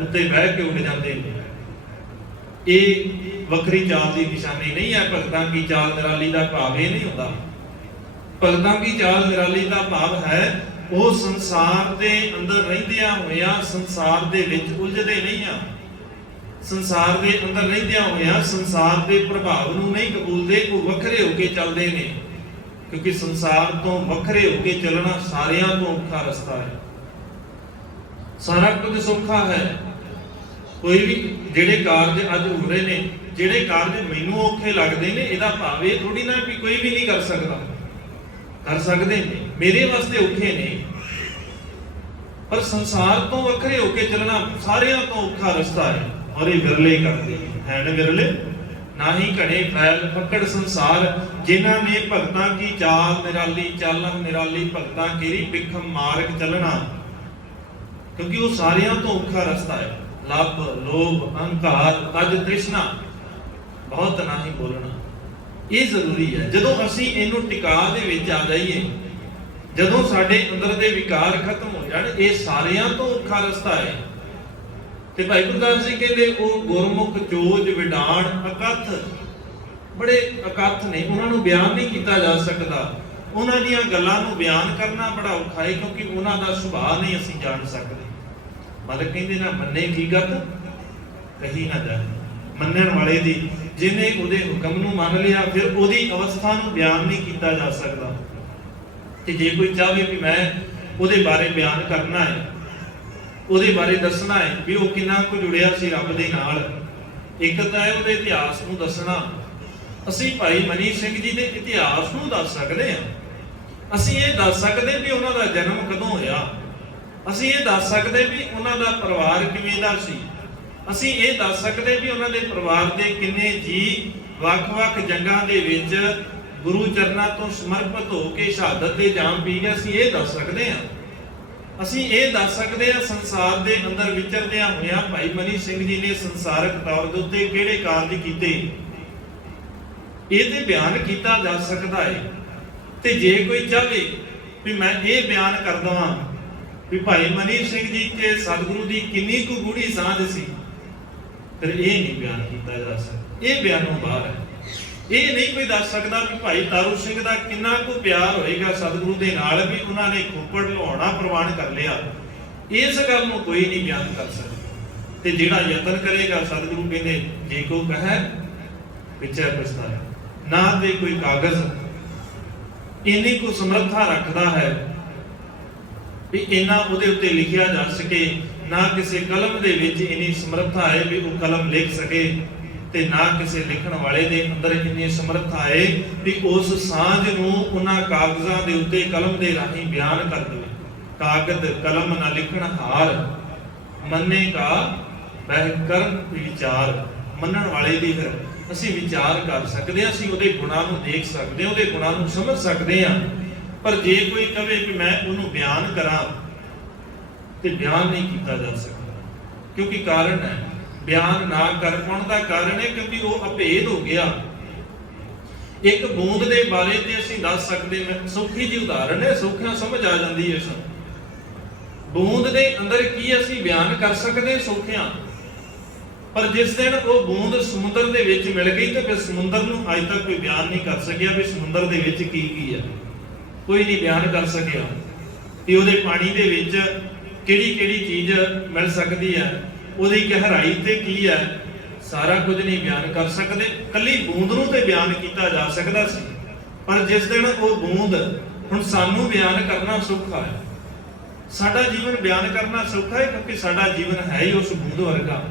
ਉੱਤੇ ਬਹਿ ਕੇ ਉੱਡ ਜਾਂਦੇ ਨੇ। ਇਹ ਵੱਖਰੀ ਚਾਲ ਦੀ ਨਿਸ਼ਾਨੀ ਨਹੀਂ ਹੈ। ਭਗਤਾਂ ਕੀ ਚਾਲ ਨਿਰਾਲੀ ਦਾ ਭਾਵ ਇਹ ਨਹੀਂ ਹੁੰਦਾ। ਭਗਤਾਂ ਕੀ ਚਾਲ ਨਿਰਾਲੀ ਦਾ ਭਾਵ ਹੈ ਉਹ ਸੰਸਾਰ ਦੇ ਅੰਦਰ ਰਹਿੰਦਿਆਂ ਹੋਇਆਂ ਸੰਸਾਰ ਦੇ ਵਿੱਚ ਉਲਝਦੇ ਨਹੀਂ ਆ, ਸੰਸਾਰ ਦੇ ਅੰਦਰ ਰਹਿੰਦਿਆਂ ਹੋਇਆਂ ਸੰਸਾਰ ਦੇ ਪ੍ਰਭਾਵ ਨੂੰ ਨਹੀਂ ਕਬੂਲਦੇ, ਉਹ ਵੱਖਰੇ ਹੋ ਕੇ ਚੱਲਦੇ ਨੇ। ਕਿਉਂਕਿ ਸੰਸਾਰ ਤੋਂ ਵੱਖਰੇ ਹੋ ਕੇ ਚੱਲਣਾ ਸਾਰਿਆਂ ਤੋਂ ਔਖਾ ਰਸਤਾ ਹੈ। ਸਾਰਾ ਕੁਝ ਸੌਖਾ ਹੈ, ਕੋਈ ਵੀ ਜਿਹੜੇ ਕਾਰਜ ਅੱਜ ਹੋ ਰਹੇ ਨੇ, ਜਿਹੜੇ ਕਾਰਜ ਮੈਨੂੰ ਔਖੇ ਲੱਗਦੇ ਨੇ, ਇਹਦਾ ਭਾਵ ਇਹ ਥੋੜੀ ਨਾ ਵੀ ਕੋਈ ਵੀ ਨਹੀਂ ਕਰ ਸਕਦਾ। ਕਰ ਸਕਦੇ ਨੇ, ਮੇਰੇ ਵਾਸਤੇ ਔਖੇ ਨੇ, ਪਰ ਸੰਸਾਰ ਤੋਂ ਵੱਖਰੇ ਹੋ ਕੇ ਚੱਲਣਾ ਸਾਰਿਆਂ ਤੋਂ ਔਖਾ ਰਸਤਾ ਹੈ। ਔਰ ਇਹ ਵਿਰਲੇ ਕਰਦੇ ਹਨ, ਵਿਰਲੇ ਨਾਹੀ ਘੜੇ ਫੈਲ ਫੱਕੜ ਸੰਸਾਰ। ਜਿਨ੍ਹਾਂ ਨੇ ਭਗਤਾਂ ਕੀ ਚਾਲ ਨਿਰਾਲੀ, ਚਾਲਾਂ ਨਿਰਾਲੀ, ਭਗਤਾਂ ਕੀ ਵਿਖਮ ਮਾਰਗ ਚੱਲਣਾ, ਕਿਉਂਕਿ ਉਹ ਸਾਰਿਆਂ ਤੋਂ ਔਖਾ ਰਸਤਾ ਹੈ। ਲੱਭ, ਲੋਭ, ਅਹੰਕਾਰ, ਤਜ, ਤ੍ਰਿਸ਼ਨਾ, ਬਹੁਤ ਨਾਹੀ ਬੋਲਣਾ, ਇਹ ਜ਼ਰੂਰੀ ਹੈ। ਜਦੋਂ ਅਸੀਂ ਇਹਨੂੰ ਟਿਕਾ ਦੇ ਵਿੱਚ ਆ ਜਾਈਏ, ਜਦੋਂ ਸਾਡੇ ਅੰਦਰ ਦੇ ਵਿਕਾਰ ਖਤਮ ਹੋ ਜਾਣ, ਇਹ ਸਾਰਿਆਂ ਤੋਂ ਔਖਾ ਰਸਤਾ ਹੈ। ਤੇ ਭਾਈ ਗੁਰਦਾਸ ਜੀ ਕਹਿੰਦੇ ਉਹ ਗੁਰਮੁਖ ਚੋਜ ਵਿਡਾਣ ਅਕਥ, ਬੜੇ ਅਕਥ ਨੇ, ਉਹਨਾਂ ਨੂੰ ਬਿਆਨ ਨਹੀਂ ਕੀਤਾ ਜਾ ਸਕਦਾ। ਉਹਨਾਂ ਦੀਆਂ ਗੱਲਾਂ ਨੂੰ ਬਿਆਨ ਕਰਨਾ ਬੜਾ ਔਖਾ ਹੈ, ਕਿਉਂਕਿ ਉਹਨਾਂ ਦਾ ਸੁਭਾਅ ਨਹੀਂ ਅਸੀਂ ਜਾਣ ਸਕਦੇ। ਮਤਲਬ ਕਹਿੰਦੇ ਨਾ ਮੰਨੇ ਕੀ ਗਤ ਕਹੀ ਨਾ ਜਾਏ। ਮੰਨਣ ਵਾਲੇ ਦੀ, ਜਿਹਨੇ ਉਹਦੇ ਹੁਕਮ ਨੂੰ ਮੰਨ ਲਿਆ, ਫਿਰ ਉਹਦੀ ਅਵਸਥਾ ਨੂੰ ਬਿਆਨ ਨਹੀਂ ਕੀਤਾ ਜਾ ਸਕਦਾ। ਤੇ ਜੇ ਕੋਈ ਚਾਹੇ ਵੀ ਮੈਂ ਉਹਦੇ ਬਾਰੇ ਬਿਆਨ ਕਰਨਾ ਹੈ, ਉਹਦੇ ਬਾਰੇ ਦੱਸਣਾ ਹੈ ਵੀ ਉਹ ਕਿੰਨਾ ਕੁ ਜੁੜਿਆ ਸੀ ਰੱਬ ਦੇ ਨਾਲ, ਇੱਕ ਤਾਂ ਹੈ ਉਹਦੇ ਇਤਿਹਾਸ ਨੂੰ ਦੱਸਣਾ। ਅਸੀਂ ਭਾਈ ਮਨੀ ਸਿੰਘ ਜੀ ਦੇ ਇਤਿਹਾਸ ਨੂੰ ਦੱਸ ਸਕਦੇ ਹਾਂ। ਅਸੀਂ ਇਹ ਦੱਸ ਸਕਦੇ ਵੀ ਉਹਨਾਂ ਦਾ ਜਨਮ ਕਦੋਂ ਹੋਇਆ, ਅਸੀਂ ਇਹ ਦੱਸ ਸਕਦੇ ਵੀ ਉਹਨਾਂ ਦਾ ਪਰਿਵਾਰ ਕਿਵੇਂ ਦਾ ਸੀ, ਅਸੀਂ ਇਹ ਦੱਸ ਸਕਦੇ ਵੀ ਉਹਨਾਂ ਦੇ ਪਰਿਵਾਰ ਦੇ ਕਿੰਨੇ ਜੀ ਵੱਖ-ਵੱਖ ਜੰਗਾਂ ਦੇ ਵਿੱਚ ਗੁਰੂ ਚਰਨਾਂ ਤੋਂ ਸਮਰਪਿਤ ਹੋ ਕੇ ਸ਼ਹਾਦਤ ਦੇ ਜਾਮ ਪੀ ਗਏ। ਅਸੀਂ ਇਹ ਦੱਸ ਸਕਦੇ ਹਾਂ। ਅਸੀਂ ਇਹ ਦੱਸ ਸਕਦੇ ਹਾਂ ਸੰਸਾਰ ਦੇ ਅੰਦਰ ਵਿਚਰਦਿਆਂ ਹੋਇਆਂ ਭਾਈ ਮਨੀ ਸਿੰਘ ਜੀ ਨੇ ਸੰਸਾਰਕ ਤੌਰ ਦੇ ਉੱਤੇ ਕਿਹੜੇ ਕਾਰਜ ਕੀਤੇ, ਇਹ ਤੇ ਬਿਆਨ ਕੀਤਾ ਜਾ ਸਕਦਾ ਹੈ। ਤੇ ਜੇ ਕੋਈ ਚਾਹੇ ਵੀ ਮੈਂ ਇਹ ਬਿਆਨ ਕਰ ਦਵਾਂ ਵੀ ਭਾਈ ਮਨੀ ਸਿੰਘ ਜੀ ਤੇ ਸਤਿਗੁਰੂ ਦੀ ਕਿੰਨੀ ਕੁ ਗੂੜੀ ਸਾਂਝ ਸੀ, ਫਿਰ ਇਹ ਨਹੀਂ ਬਿਆਨ ਕੀਤਾ ਜਾ ਸਕਦਾ। ਇਹ ਬਿਆਨੋਂ ਬਾਹਰ ਹੈ। ਇਹ ਨਹੀਂ ਕੋਈ ਦੱਸ ਸਕਦਾ ਵੀ ਭਾਈ ਤਾਰੂ ਸਿੰਘ ਦਾ ਕਿੰਨਾ ਕੁ ਪਿਆਰ ਹੋਏਗਾ ਸਤਿਗੁਰੂ ਦੇ ਨਾਲ, ਵੀ ਉਹਨਾਂ ਨੇ ਖੋਪੜ ਲਵਾਉਣਾ ਪ੍ਰਵਾਨ ਕਰ ਲਿਆ। ਇਸ ਗੱਲ ਨੂੰ ਕੋਈ ਨਹੀਂ ਬਿਆਨ ਕਰ ਸਕਦਾ। ਤੇ ਜਿਹੜਾ ਯਤਨ ਕਰੇਗਾ, ਸਤਿਗੁਰੂ ਕਹਿੰਦੇ ਜੇ ਕੋ ਕਹੈ ਵਿਚੈ ਪਛਤਾਏ, ਨਾ ਤੇ ਕੋਈ ਕਾਗਜ਼ ਇੰਨੀ ਕੁ ਸਮਰੱਥਾ ਰੱਖਦਾ ਹੈ ਵੀ ਇੰਨਾ ਉਹਦੇ ਉੱਤੇ ਲਿਖਿਆ ਜਾ ਸਕੇ, ਨਾ ਕਿਸੇ ਕਲਮ ਦੇ ਵਿੱਚ ਇੰਨੀ ਸਮਰੱਥਾ ਹੈ ਵੀ ਉਹ ਕਲਮ ਲਿਖ ਸਕੇ, ਤੇ ਨਾ ਕਿਸੇ ਲਿਖਣ ਵਾਲੇ ਦੇ ਅੰਦਰ ਇੰਨੀ ਸਮਰੱਥਾ ਹੈ ਵੀ ਉਸ ਸਾਂਝ ਨੂੰ ਉਹਨਾਂ ਕਾਗਜ਼ਾਂ ਦੇ ਉੱਤੇ ਕਲਮ ਦੇ ਰਾਹੀਂ ਬਿਆਨ ਕਰ ਦੇਵੇ। ਕਾਗਦ ਕਲਮ ਨਾ ਲਿਖਣ ਹਾਰ, ਮੰਨੇ ਕਾ ਬਹਿ ਕਰਨ ਵਿਚਾਰ। ਮੰਨਣ ਵਾਲੇ ਦੀ ਫਿਰ ਅਸੀਂ ਵਿਚਾਰ ਕਰ ਸਕਦੇ ਹਾਂ, ਅਸੀਂ ਉਹਦੇ ਗੁਣਾਂ ਨੂੰ ਦੇਖ ਸਕਦੇ ਹਾਂ, ਉਹਦੇ ਗੁਣਾਂ ਨੂੰ ਸਮਝ ਸਕਦੇ ਹਾਂ। ਪਰ ਜੇ ਕੋਈ ਕਵੇ ਕਿ ਮੈਂ ਉਹਨੂੰ ਬਿਆਨ ਕਰਾਂ, ਤੇ ਬਿਆਨ ਨਹੀਂ ਕੀਤਾ ਜਾ ਸਕਦਾ। ਕਿਉਂਕਿ ਕਾਰਨ ਹੈ, ਬਿਆਨ ਨਾ ਕਰ ਪਾਉਣ ਦਾ ਕਾਰਨ ਹੈ ਕਿਉਂਕਿ ਉਹ ਅਭੇਦ ਹੋ ਗਿਆ। ਇੱਕ ਬੂੰਦ ਦੇ ਬਾਰੇ ਤੇ ਅਸੀਂ ਦੱਸ ਸਕਦੇ ਹਾਂ, ਸੌਖੀ ਜੀ ਉਦਾਹਰਣ ਹੈ, ਸੌਖਿਆਂ ਸਮਝ ਆ ਜਾਂਦੀ ਹੈ। ਬੂੰਦ ਦੇ ਅੰਦਰ ਕੀ ਅਸੀਂ ਬਿਆਨ ਕਰ ਸਕਦੇ ਸੌਖਿਆਂ, ਪਰ ਜਿਸ ਦਿਨ ਉਹ ਬੂੰਦ ਸਮੁੰਦਰ ਦੇ ਵਿੱਚ ਮਿਲ ਗਈ ਤੇ ਫਿਰ ਸਮੁੰਦਰ ਨੂੰ ਅੱਜ ਤੱਕ ਕੋਈ ਬਿਆਨ ਨਹੀਂ ਕਰ ਸਕਿਆ ਵੀ ਸਮੁੰਦਰ ਦੇ ਵਿੱਚ ਕੀ ਹੈ। ਕੋਈ ਨਹੀਂ ਬਿਆਨ ਕਰ ਸਕਿਆ ਕਿ ਉਹਦੇ ਪਾਣੀ ਦੇ ਵਿੱਚ ਕਿਹੜੀ ਚੀਜ਼ ਮਿਲ ਸਕਦੀ ਹੈ, ਉਹਦੀ ਗਹਿਰਾਈ ਤੇ ਕੀ ਹੈ, ਸਾਰਾ ਕੁਝ ਨਹੀਂ ਬਿਆਨ ਕਰ ਸਕਦੇ। ਕੱਲੀ ਬੂੰਦ ਨੂੰ ਤੇ ਬਿਆਨ ਕੀਤਾ ਜਾ ਸਕਦਾ ਸੀ, ਪਰ ਜਿਸ ਦਿਨ ਉਹ ਬੂੰਦ, ਹੁਣ ਸਾਨੂੰ ਬਿਆਨ ਕਰਨਾ ਸੌਖਾ ਹੈ, ਸਾਡਾ ਜੀਵਨ ਬਿਆਨ ਕਰਨਾ ਸੌਖਾ ਹੈ, ਕਿਉਂਕਿ ਸਾਡਾ ਜੀਵਨ ਹੈ ਹੀ ਉਸ ਬੂੰਦ ਵਰਗਾ।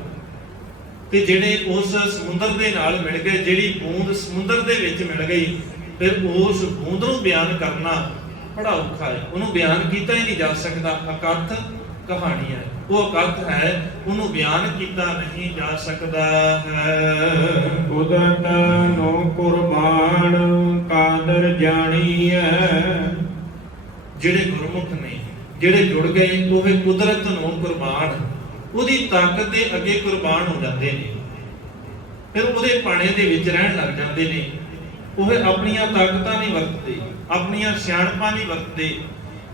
ਤੇ ਜਿਹੜੇ ਉਸ ਸਮੁੰਦਰ ਦੇ ਨਾਲ ਮਿਲ ਗਏ, ਜਿਹੜੀ ਬੂੰਦ ਸਮੁੰਦਰ ਦੇ ਵਿੱਚ ਮਿਲ ਗਈ, ਫਿਰ ਉਸ ਬੂੰਦ ਨੂੰ ਬਿਆਨ ਕਰਨਾ ਬੜਾ ਔਖਾ ਹੈ, ਉਹਨੂੰ ਬਿਆਨ ਕੀਤਾ ਹੀ ਨਹੀਂ ਜਾ ਸਕਦਾ। ਅਕਥ ਕਹਾਣੀ ਹੈ, ਉਹ ਅਕਥ ਹੈ, ਉਹਨੂੰ ਬਿਆਨ ਕੀਤਾ ਨਹੀਂ ਜਾ ਸਕਦਾ ਹੈ। ਕੁਦਰਤ ਨੋ ਕੁਰਬਾਨ ਕਾਦਰ ਜਾਣੀਐ। ਜਿਹੜੇ ਗੁਰਮੁਖ ਨੇ, ਜਿਹੜੇ ਜੁੜ ਗਏ, ਉਹ ਕੁਦਰਤ ਨੂੰ ਕੁਰਬਾਨ, ਉਹਦੀ ਤਾਕਤ ਦੇ ਅੱਗੇ ਕੁਰਬਾਨ ਹੋ ਜਾਂਦੇ ਨੇ, ਫਿਰ ਉਹਦੇ ਪਾਣੇ ਦੇ ਵਿੱਚ ਰਹਿਣ ਲੱਗ ਜਾਂਦੇ ਨੇ। ਉਹ ਆਪਣੀਆਂ ਤਾਕਤਾਂ ਨਹੀਂ ਵਰਤਦੇ, ਆਪਣੀਆਂ ਸਿਆਣਪਾਂ ਨਹੀਂ ਵਰਤਦੇ।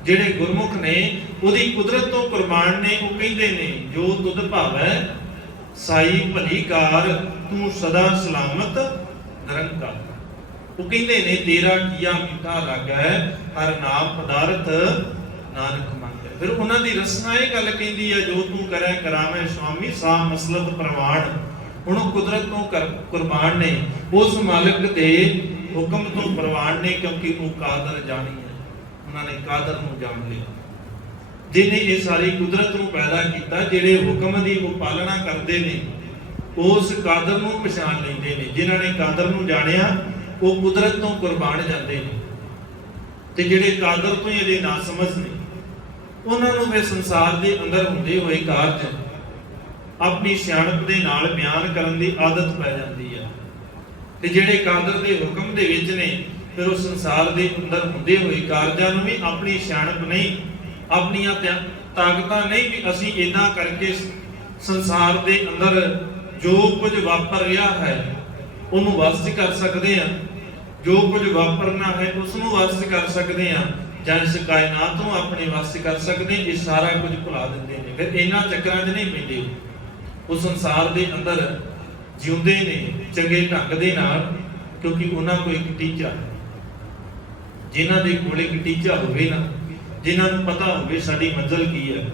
ਜਿਹੜੇ ਗੁਰਮੁਖ ਨੇ, ਉਹਦੀ ਕੁਦਰਤ ਤੋਂ ਕੁਰਬਾਨ ਨੇ, ਉਹ ਕਹਿੰਦੇ ਨੇ ਜੋ ਤੁਧ ਭਾਵੈ ਸਾਈ ਭਲੀ ਕਾਰ, ਤੂੰ ਸਦਾ ਸਲਾਮਤ ਨਿਰੰਕਾਰ। ਉਹ ਕਹਿੰਦੇ ਨੇ ਤੇਰਾ ਕੀਆ ਮਿੱਠਾ ਲੱਗੈ, ਹਰ ਨਾਮ ਪਦਾਰਥ ਨਾਨਕ ਮੰਗੈ। ਫਿਰ ਉਹਨਾਂ ਦੀ ਰਸਨਾ ਇਹ ਗੱਲ ਕਹਿੰਦੀ ਹੈ, ਜੋ ਤੂੰ ਕਰੈ ਕਰਾਵੇਂ ਸੁਆਮੀ ਸਾ ਮਸਲਤ ਪ੍ਰਵਾਨ। ਹੁਣ ਉਹ ਕੁਦਰਤ ਤੋਂ ਕੁਰਬਾਨ ਨੇ, ਉਸ ਮਾਲਕ ਦੇ ਹੁਕਮ ਤੋਂ ਪ੍ਰਵਾਨ ਨੇ, ਕਿਉਂਕਿ ਉਹ ਕਾਦਰ ਜਾਣੀ ਹੈ, ਉਹਨਾਂ ਨੇ ਕਾਦਰ ਨੂੰ ਜਾਣ ਲਿਆ, ਜਿਹਨੇ ਇਹ ਸਾਰੀ ਕੁਦਰਤ ਨੂੰ ਪੈਦਾ ਕੀਤਾ। ਜਿਹੜੇ ਹੁਕਮ ਦੀ ਉਹ ਪਾਲਣਾ ਕਰਦੇ ਨੇ, ਉਸ ਕਾਦਰ ਨੂੰ ਪਛਾਣ ਲੈਂਦੇ ਨੇ। ਜਿਨ੍ਹਾਂ ਨੇ ਕਾਦਰ ਨੂੰ ਜਾਣਿਆ, ਉਹ ਕੁਦਰਤ ਤੋਂ ਕੁਰਬਾਨ ਜਾਂਦੇ ਨੇ। ਤੇ ਜਿਹੜੇ ਕਾਦਰ ਤੋਂ ਹੀ ਅਜੇ ਨਾ ਸਮਝ ਨੇ, ਉਹਨਾਂ ਨੂੰ ਫਿਰ ਸੰਸਾਰ ਦੇ ਅੰਦਰ ਹੁੰਦੇ ਹੋਏ ਕਾਰਜ ਆਪਣੀ ਸਿਆਣਪ ਦੇ ਨਾਲ ਬਿਆਨ ਕਰਨ ਦੀ ਆਦਤ ਪੈ ਜਾਂਦੀ ਹੈ। ਤੇ ਜਿਹੜੇ ਕਾਦਰ ਦੇ ਹੁਕਮ ਦੇ ਵਿੱਚ ਨੇ, ਫਿਰ ਉਹ ਸੰਸਾਰ ਦੇ ਅੰਦਰ ਹੁੰਦੇ ਹੋਏ ਕਾਰਜਾਂ ਨੂੰ ਵੀ ਆਪਣੀ ਸਿਆਣਪ ਨਹੀਂ, ਆਪਣੀਆਂ ਤਾਕਤਾਂ ਨਹੀਂ ਵੀ ਅਸੀਂ ਇਦਾਂ ਕਰਕੇ ਸੰਸਾਰ ਦੇ ਅੰਦਰ ਜੋ ਕੁਝ ਵਾਪਰ ਰਿਹਾ ਹੈ ਉਹਨੂੰ ਵਸ ਕਰ ਸਕਦੇ ਆ, ਜੋ ਕੁਝ ਵਾਪਰਨਾ ਹੈ ਉਸ ਨੂੰ ਵਸ ਕਰ ਸਕਦੇ ਆ, ਜਾਂ ਇਸ ਕਾਇਨਾਤ ਨੂੰ ਆਪਣੇ ਵਸ ਕਰ ਸਕਦੇ। ਇਹ ਸਾਰਾ ਕੁਝ ਭੁਲਾ ਦਿੰਦੇ ਨੇ, ਫਿਰ ਇਹਨਾਂ ਚੱਕਰਾਂ 'ਚ ਨਹੀਂ ਪੈਂਦੇ। ਉਹ ਸੰਸਾਰ ਦੇ ਅੰਦਰ ਜਿਉਂਦੇ ਨੇ ਚੰਗੇ ਢੰਗ ਦੇ ਨਾਲ, ਕਿਉਂਕਿ ਉਹਨਾਂ ਕੋਲ ਇੱਕ ਟੀਚਾ ਹੈ। ਜਿਨ੍ਹਾਂ ਦੇ ਕੋਲ ਇੱਕ ਟੀਚਾ ਹੋਵੇ ਨਾ, ਜਿਨ੍ਹਾਂ ਨੂੰ ਪਤਾ ਹੋਵੇ ਸਾਡੀ ਮੰਜ਼ਿਲ ਕੀ ਹੈ,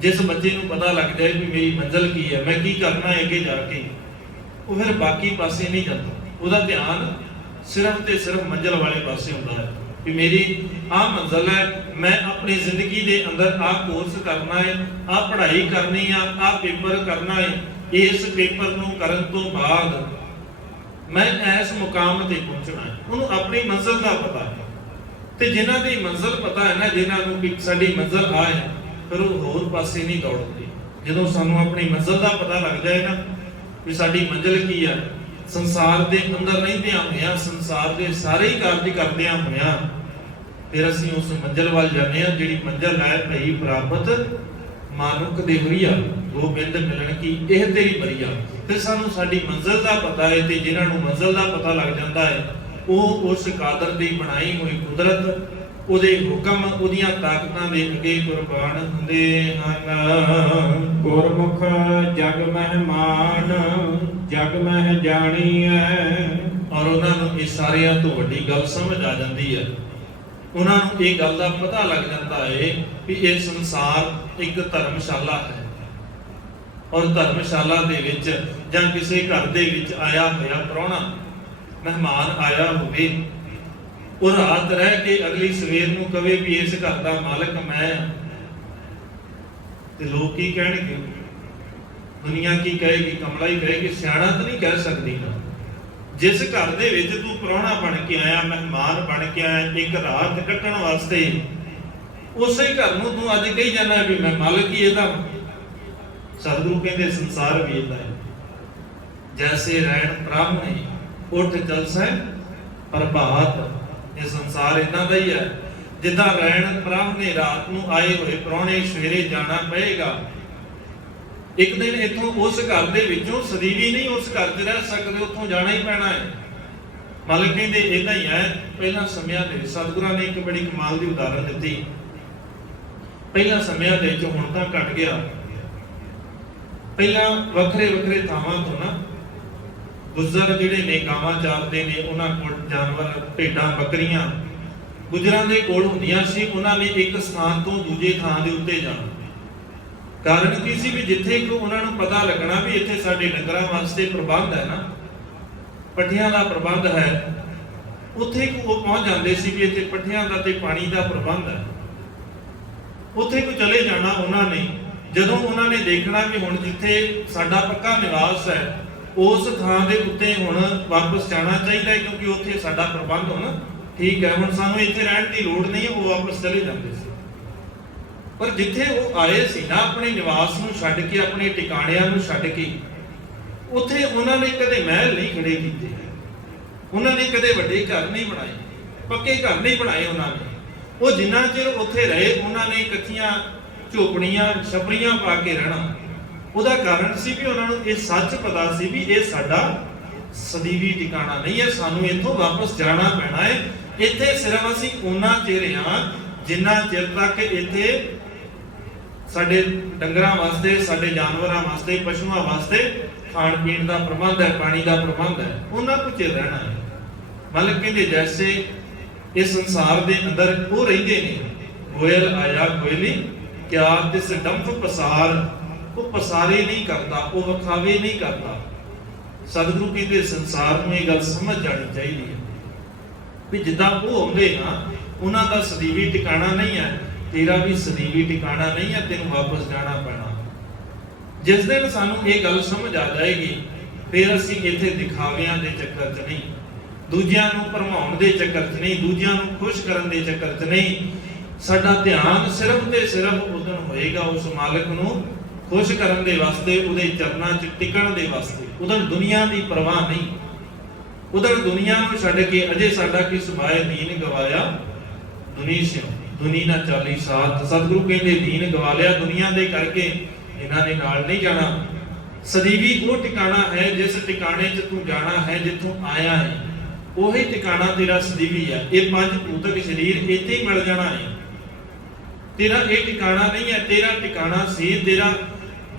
ਜਿਸ ਬੱਚੇ ਨੂੰ ਪਤਾ ਲੱਗ ਜਾਏ ਵੀ ਮੇਰੀ ਮੰਜ਼ਿਲ ਕੀ ਹੈ, ਮੈਂ ਕੀ ਕਰਨਾ ਹੈ ਅੱਗੇ ਜਾ ਕੇ, ਉਹ ਫਿਰ ਬਾਕੀ ਪਾਸੇ ਨਹੀਂ ਜਾਂਦਾ। ਉਹਦਾ ਧਿਆਨ ਸਿਰਫ ਤੇ ਸਿਰਫ ਮੰਜ਼ਿਲ ਵਾਲੇ ਪਾਸੇ ਹੁੰਦਾ ਹੈ ਵੀ ਮੇਰੀ ਆਹ ਮੰਜ਼ਿਲ ਹੈ, ਮੈਂ ਆਪਣੀ ਜ਼ਿੰਦਗੀ ਦੇ ਅੰਦਰ ਆਹ ਕੋਰਸ ਕਰਨਾ ਹੈ, ਆਹ ਪੜ੍ਹਾਈ ਕਰਨੀ ਆ, ਆਹ ਪੇਪਰ ਕਰਨਾ ਹੈ, ਇਸ ਪੇਪਰ ਨੂੰ ਕਰਨ ਤੋਂ ਬਾਅਦ ਮੈਂ ਇਸ ਮੁਕਾਮ ਤੇ ਪਹੁੰਚਣਾ ਹੈ। ਉਹਨੂੰ ਆਪਣੀ ਮੰਜ਼ਿਲ ਦਾ ਪਤਾ ਹੈ। ਤੇ ਜਿਨ੍ਹਾਂ ਦੀ ਮੰਜ਼ਿਲ ਪਤਾ ਹੈ ਨਾ, ਜਿਨ੍ਹਾਂ ਨੂੰ ਕਿ ਸਾਡੀ ਮੰਜ਼ਿਲ ਆ ਹੈ, ਫਿਰ ਉਹ ਹੋਰ ਪਾਸੇ ਨਹੀਂ ਦੌੜਦੇ। ਜਦੋਂ ਸਾਨੂੰ ਆਪਣੀ ਮੰਜ਼ਿਲ ਦਾ ਪਤਾ ਲੱਗ ਜਾਏ ਨਾ ਵੀ ਸਾਡੀ ਮੰਜ਼ਿਲ ਕੀ ਹੈ, ਸੰਸਾਰ ਦੇ ਅੰਦਰ ਰਹਿੰਦਿਆਂ ਹੋਇਆਂ, ਸੰਸਾਰ ਦੇ ਸਾਰੇ ਹੀ ਕਾਰਜ ਕਰਦਿਆਂ ਹੋਇਆਂ, ਫਿਰ ਅਸੀਂ ਉਸ ਮੰਜ਼ਿਲ ਵੱਲ ਜਾਂਦੇ ਹਾਂ ਜਿਹੜੀ ਮੰਜ਼ਿਲ ਹੈ ਭਈ ਪ੍ਰਾਪਤ ਮਾਨੁਕ ਦੇ ਹਰੀਆ, ਗੋਬਿੰਦ ਮਿਲਣ ਕੀ ਇਹ ਤੇਰੀ ਬਰੀਆ। ਫਿਰ ਸਾਨੂੰ ਸਾਡੀ ਮੰਜ਼ਿਲ ਦਾ ਪਤਾ ਹੈ, ਤੇ ਜਿਨ੍ਹਾਂ ਨੂੰ ਮੰਜ਼ਿਲ ਦਾ ਪਤਾ ਲੱਗ ਜਾਂਦਾ ਹੈ, ਉਹ ਉਸ ਕਾਦਰ ਦੀ ਬਣਾਈ ਹੋਈ ਕੁਦਰਤ, ਉਹਦੇ ਹੁਕਮ, ਉਹਦੀਆਂ ਤਾਕਤਾਂ ਦੇ ਅੱਗੇ ਕੁਰਬਾਨ ਹੁੰਦੇ ਹਨ। ਗੁਰਮੁਖ ਜਗ ਮਹਿਮਾਨ ਜਗ ਮਹਿ ਜਾਣੀਐ। ਔਰ ਉਹਨਾਂ ਨੂੰ ਇਹ ਸਾਰਿਆਂ ਤੋਂ ਵੱਡੀ ਗੱਲ ਸਮਝ ਆ ਜਾਂਦੀ ਹੈ। ਉਹਨਾਂ ਨੂੰ ਇਹ ਗੱਲ ਦਾ ਪਤਾ ਲੱਗ ਜਾਂਦਾ ਹੈ ਵੀ ਇਹ ਸੰਸਾਰ ਇੱਕ ਧਰਮਸ਼ਾਲਾ ਹੈ, ਔਰ ਧਰਮਸ਼ਾਲਾ ਦੇ ਵਿੱਚ ਜਾਂ ਕਿਸੇ ਘਰ ਦੇ ਵਿੱਚ ਆਇਆ ਹੋਇਆ ਪ੍ਰਾਹੁਣਾ ਮਹਿਮਾਨ ਆਇਆ ਹੋਵੇ, ਉਹ ਰਾਤ ਰਹਿ ਕੇ ਅਗਲੀ ਸਵੇਰ ਨੂੰ ਕਵੇ ਵੀ ਇਸ ਘਰ ਦਾ ਮਾਲਕ ਮੈਂ ਹਾਂ, ਤੇ ਲੋਕ ਕੀ ਕਹਿਣਗੇ, ਦੁਨੀਆ ਕੀ ਕਹੇਗੀ, ਕਮਲਾ ਹੀ ਕਹੇਗੀ, ਸਿਆਣਾ ਤਾਂ ਨਹੀਂ ਕਹਿ ਸਕਦੀ ਨਾ। ਜਿਸ ਘਰ ਦੇ ਵਿੱਚ ਤੂੰ ਪ੍ਰਾਹੁਣਾ ਬਣ ਕੇ ਆਇਆ, ਮਹਿਮਾਨ ਬਣ ਕੇ ਆਇਆ ਇੱਕ ਰਾਤ ਕੱਟਣ ਵਾਸਤੇ, ਉਸੇ ਘਰ ਨੂੰ ਤੂੰ ਅੱਜ ਕਹੀ ਜਾਂਦਾ ਵੀ ਮੈਂ ਮਾਲਕ ਹੀ ਇਹਦਾ। ਸਤਿਗੁਰੂ ਕਹਿੰਦੇ ਸੰਸਾਰ ਵੀ ਇਹਦਾ ਹੈ। ਜੈਸੇ ਰਹਿਣ ਪ੍ਰਾਹੁਣੇ ਉੱਠ ਜਲਸੈ ਪ੍ਰਭਾਤ। ਇਹ ਸੰਸਾਰ ਇਦਾਂ ਦਾ ਹੀ ਹੈ, ਜਿੱਦਾਂ ਰਹਿਣ ਪ੍ਰਾਹੁਣੇ ਰਾਤ ਨੂੰ ਆਏ ਹੋਏ ਪ੍ਰਾਹੁਣੇ ਸਵੇਰੇ ਜਾਣਾ ਪਏਗਾ। ਇੱਕ ਦਿਨ ਇੱਥੋਂ ਉਸ ਘਰ ਦੇ ਵਿੱਚੋਂ ਸਦੀਵੀ ਨਹੀਂ ਉਸ ਘਰ 'ਚ ਰਹਿ ਸਕਦੇ, ਉੱਥੋਂ ਜਾਣਾ ਹੀ ਪੈਣਾ ਹੈ। ਮਾਲਕ ਕਹਿੰਦੇ ਇਦਾਂ ਹੀ ਹੈ। ਪਹਿਲਾਂ ਸਮਿਆਂ ਦੇ ਸਤਿਗੁਰਾਂ ਨੇ ਇੱਕ ਬੜੀ ਕਮਾਲ ਦੀ ਉਦਾਹਰਨ ਦਿੱਤੀ। ਪਹਿਲਾਂ ਸਮਿਆਂ ਦੇ ਵਿੱਚ, ਹੁਣ ਤਾਂ ਘਟ ਗਿਆ, ਪਹਿਲਾਂ ਵੱਖਰੇ ਵੱਖਰੇ ਥਾਵਾਂ ਤੋਂ ਨਾ ਗੁੱਜਰ ਜਿਹੜੇ ਨੇ ਗਾਵਾਂ ਚਾਰਦੇ ਨੇ, ਉਹਨਾਂ ਕੋਲ ਜਾਨਵਰ ਭੇਡਾਂ ਬੱਕਰੀਆਂ ਗੁੱਜਰਾਂ ਦੇ ਕੋਲ ਹੁੰਦੀਆਂ ਸੀ। ਉਹਨਾਂ ਨੇ ਇੱਕ ਸਥਾਨ ਤੋਂ ਦੂਜੇ ਥਾਂ ਦੇ ਉੱਤੇ ਜਾਣਾ, ਕਾਰਨ ਕੀ ਸੀ ਵੀ ਜਿੱਥੇ ਕੋ ਉਹਨਾਂ ਨੂੰ ਪਤਾ ਲੱਗਣਾ ਵੀ ਇੱਥੇ ਸਾਡੇ ਡੰਗਰਾਂ ਵਾਸਤੇ ਪ੍ਰਬੰਧ ਹੈ ਨਾ, ਪੱਠਿਆਂ ਦਾ ਪ੍ਰਬੰਧ ਹੈ, ਉੱਥੇ ਉਹ ਪਹੁੰਚ ਜਾਂਦੇ ਸੀ ਵੀ ਇੱਥੇ ਪੱਠਿਆਂ ਦਾ ਤੇ ਪਾਣੀ ਦਾ ਪ੍ਰਬੰਧ ਹੈ। ਉੱਥੇ ਕੋ ਚਲੇ ਜਾਣਾ ਉਹਨਾਂ ਨੇ। ਜਦੋਂ ਉਹਨਾਂ ਨੇ ਦੇਖਣਾ ਵੀ ਹੁਣ ਜਿੱਥੇ ਸਾਡਾ ਪੱਕਾ ਨਿਵਾਸ ਹੈ ਉਸ ਥਾਂ ਦੇ ਉੱਤੇ ਹੁਣ ਵਾਪਸ ਜਾਣਾ ਚਾਹੀਦਾ ਹੈ, ਕਿਉਂਕਿ ਉੱਥੇ ਸਾਡਾ ਪ੍ਰਬੰਧ ਹੁਣ ਠੀਕ ਹੈ, ਹੁਣ ਸਾਨੂੰ ਇੱਥੇ ਰਹਿਣ ਦੀ ਲੋੜ ਨਹੀਂ ਹੈ, ਉਹ ਵਾਪਸ ਚਲੇ ਜਾਂਦੇ ਸੀ। ਪਰ ਜਿੱਥੇ ਉਹ ਆਏ ਸੀ ਨਾ, ਆਪਣੇ ਨਿਵਾਸ ਨੂੰ ਛੱਡ ਕੇ, ਆਪਣੇ ਟਿਕਾਣਿਆਂ ਨੂੰ ਛੱਡ ਕੇ, ਉੱਥੇ ਉਹਨਾਂ ਨੇ ਕਦੇ ਮਹਿਲ ਨਹੀਂ ਖੜੇ ਕੀਤੇ, ਉਹਨਾਂ ਨੇ ਕਦੇ ਵੱਡੇ ਘਰ ਨਹੀਂ ਬਣਾਏ, ਪੱਕੇ ਘਰ ਨਹੀਂ ਬਣਾਏ ਉਹਨਾਂ ਨੇ। ਉਹ ਜਿੰਨਾ ਚਿਰ ਉੱਥੇ ਰਹੇ ਉਹਨਾਂ ਨੇ ਕੱਚੀਆਂ ਝੋਪੜੀਆਂ ਛਪਰੀਆਂ ਪਾ ਕੇ ਰਹਿਣਾ। ਉਹਦਾ ਕਾਰਨ ਸੀ ਵੀ ਉਹਨਾਂ ਨੂੰ ਇਹ ਸੱਚ ਪਤਾ ਸੀ ਵੀ ਇਹ ਸਾਡਾ ਸਦੀਵੀ ਟਿਕਾਣਾ ਨਹੀਂ ਹੈ, ਸਾਨੂੰ ਇੱਥੋਂ ਵਾਪਸ ਜਾਣਾ ਪੈਣਾ ਹੈ। ਇੱਥੇ ਸਿਰਫ ਅਸੀਂ ਉਹਨਾਂ ਚਿਰ ਹਾਂ ਜਿੰਨਾ ਚਿਰ ਤੱਕ ਇੱਥੇ ਸਾਡੇ ਡੰਗਰਾਂ ਵਾਸਤੇ, ਸਾਡੇ ਜਾਨਵਰਾਂ ਵਾਸਤੇ, ਪਸ਼ੂਆਂ ਵਾਸਤੇ ਖਾਣ ਪੀਣ ਦਾ ਪ੍ਰਬੰਧ ਹੈ, ਪਾਣੀ ਦਾ ਪ੍ਰਬੰਧ ਹੈ, ਉਹਨਾਂ ਕੁ ਚਿਰ ਰਹਿਣਾ ਹੈ। ਮਤਲਬ ਕਹਿੰਦੇ ਜੈਸੇ ਇਸ ਸੰਸਾਰ ਦੇ ਅੰਦਰ ਉਹ ਰਹਿੰਦੇ ਨੇ, ਗੋਇਲ ਆਇਆ ਗੋਇਲੀ ਕਿਆ ਤਿਸ ਡੰਫ ਪਸਾਰ, ਉਹ ਪਸਾਰੇ ਨਹੀਂ ਕਰਦਾ, ਉਹ ਵਿਖਾਵੇ ਨਹੀਂ ਕਰਦਾ। ਸਤਿਗੁਰੂ ਕਹਿੰਦੇ ਸੰਸਾਰ ਨੂੰ ਇਹ ਗੱਲ ਸਮਝ ਜਾਣੀ ਚਾਹੀਦੀ ਹੈ ਵੀ ਜਿੱਦਾਂ ਉਹ ਆਉਂਦੇ ਨਾ, ਉਹਨਾਂ ਦਾ ਸਦੀਵੀ ਟਿਕਾਣਾ ਨਹੀਂ ਹੈ, ਤੇਰਾ ਵੀ ਸਦੀਵੀ ਟਿਕਾਣਾ ਨਹੀਂ ਹੈ, ਤੈਨੂੰ ਵਾਪਸ ਜਾਣਾ ਪੈਣਾ। ਜਿਸ ਦਿਨ ਸਾਨੂੰ ਇਹ ਗੱਲ ਸਮਝ ਆ ਜਾਏਗੀ, ਫਿਰ ਅਸੀਂ ਇੱਥੇ ਦਿਖਾਵਿਆਂ ਦੇ ਚੱਕਰ 'ਚ ਨਹੀਂ, ਦੂਜਿਆਂ ਨੂੰ ਭਰਮਾਉਣ ਦੇ ਚੱਕਰ 'ਚ ਨਹੀਂ, ਦੂਜਿਆਂ ਨੂੰ ਖੁਸ਼ ਕਰਨ ਦੇ ਚੱਕਰ 'ਚ ਨਹੀਂ। ਸਾਡਾ ਧਿਆਨ ਸਿਰਫ ਤੇ ਸਿਰਫ ਉਦੋਂ ਹੋਏਗਾ ਉਸ ਮਾਲਕ ਨੂੰ ਖੁਸ਼ ਕਰਨ ਦੇ ਵਾਸਤੇ, ਉਹਦੇ ਚਰਨਾਂ 'ਚ ਟਿਕਣ ਦੇ ਵਾਸਤੇ। ਉਦੋਂ ਦੁਨੀਆ ਦੀ ਪਰਵਾਹ ਨਹੀਂ, ਉਦੋਂ ਦੁਨੀਆ ਨੂੰ ਛੱਡ ਕੇ ਅਜੇ ਸਾਡਾ ਕੀ ਸੁਭਾਏ ਦੀਨ ਗਵਾਇਆ ਦੁਨੀ ਸਿਓ, ਦੁਨੀ ਨਾ ਚਾਲੀ ਸਾਥ। ਸਤਿਗੁਰੂ ਕਹਿੰਦੇ ਦੀਨ ਗਵਾ ਲਿਆ ਦੁਨੀਆ ਦੇ ਕਰਕੇ, ਇਹਨਾਂ ਨੇ ਨਾਲ ਨਹੀਂ ਜਾਣਾ। ਸਦੀਵੀ ਉਹ ਟਿਕਾਣਾ ਹੈ ਜਿਸ ਟਿਕਾਣੇ 'ਚ ਤੂੰ ਜਾਣਾ ਹੈ, ਜਿੱਥੋਂ ਆਇਆ ਹੈ, ਉਹੀ ਟਿਕਾਣਾ ਤੇਰਾ ਸਦੀਵੀ ਹੈ। ਇਹ ਪੰਜ ਭੂਤਕ ਸਰੀਰ ਇੱਥੇ ਹੀ ਮਿਲ ਜਾਣਾ ਹੈ, ਤੇਰਾ ਇਹ ਟਿਕਾਣਾ ਨਹੀਂ ਹੈ। ਤੇਰਾ ਟਿਕਾਣਾ ਸੀ, ਤੇਰਾ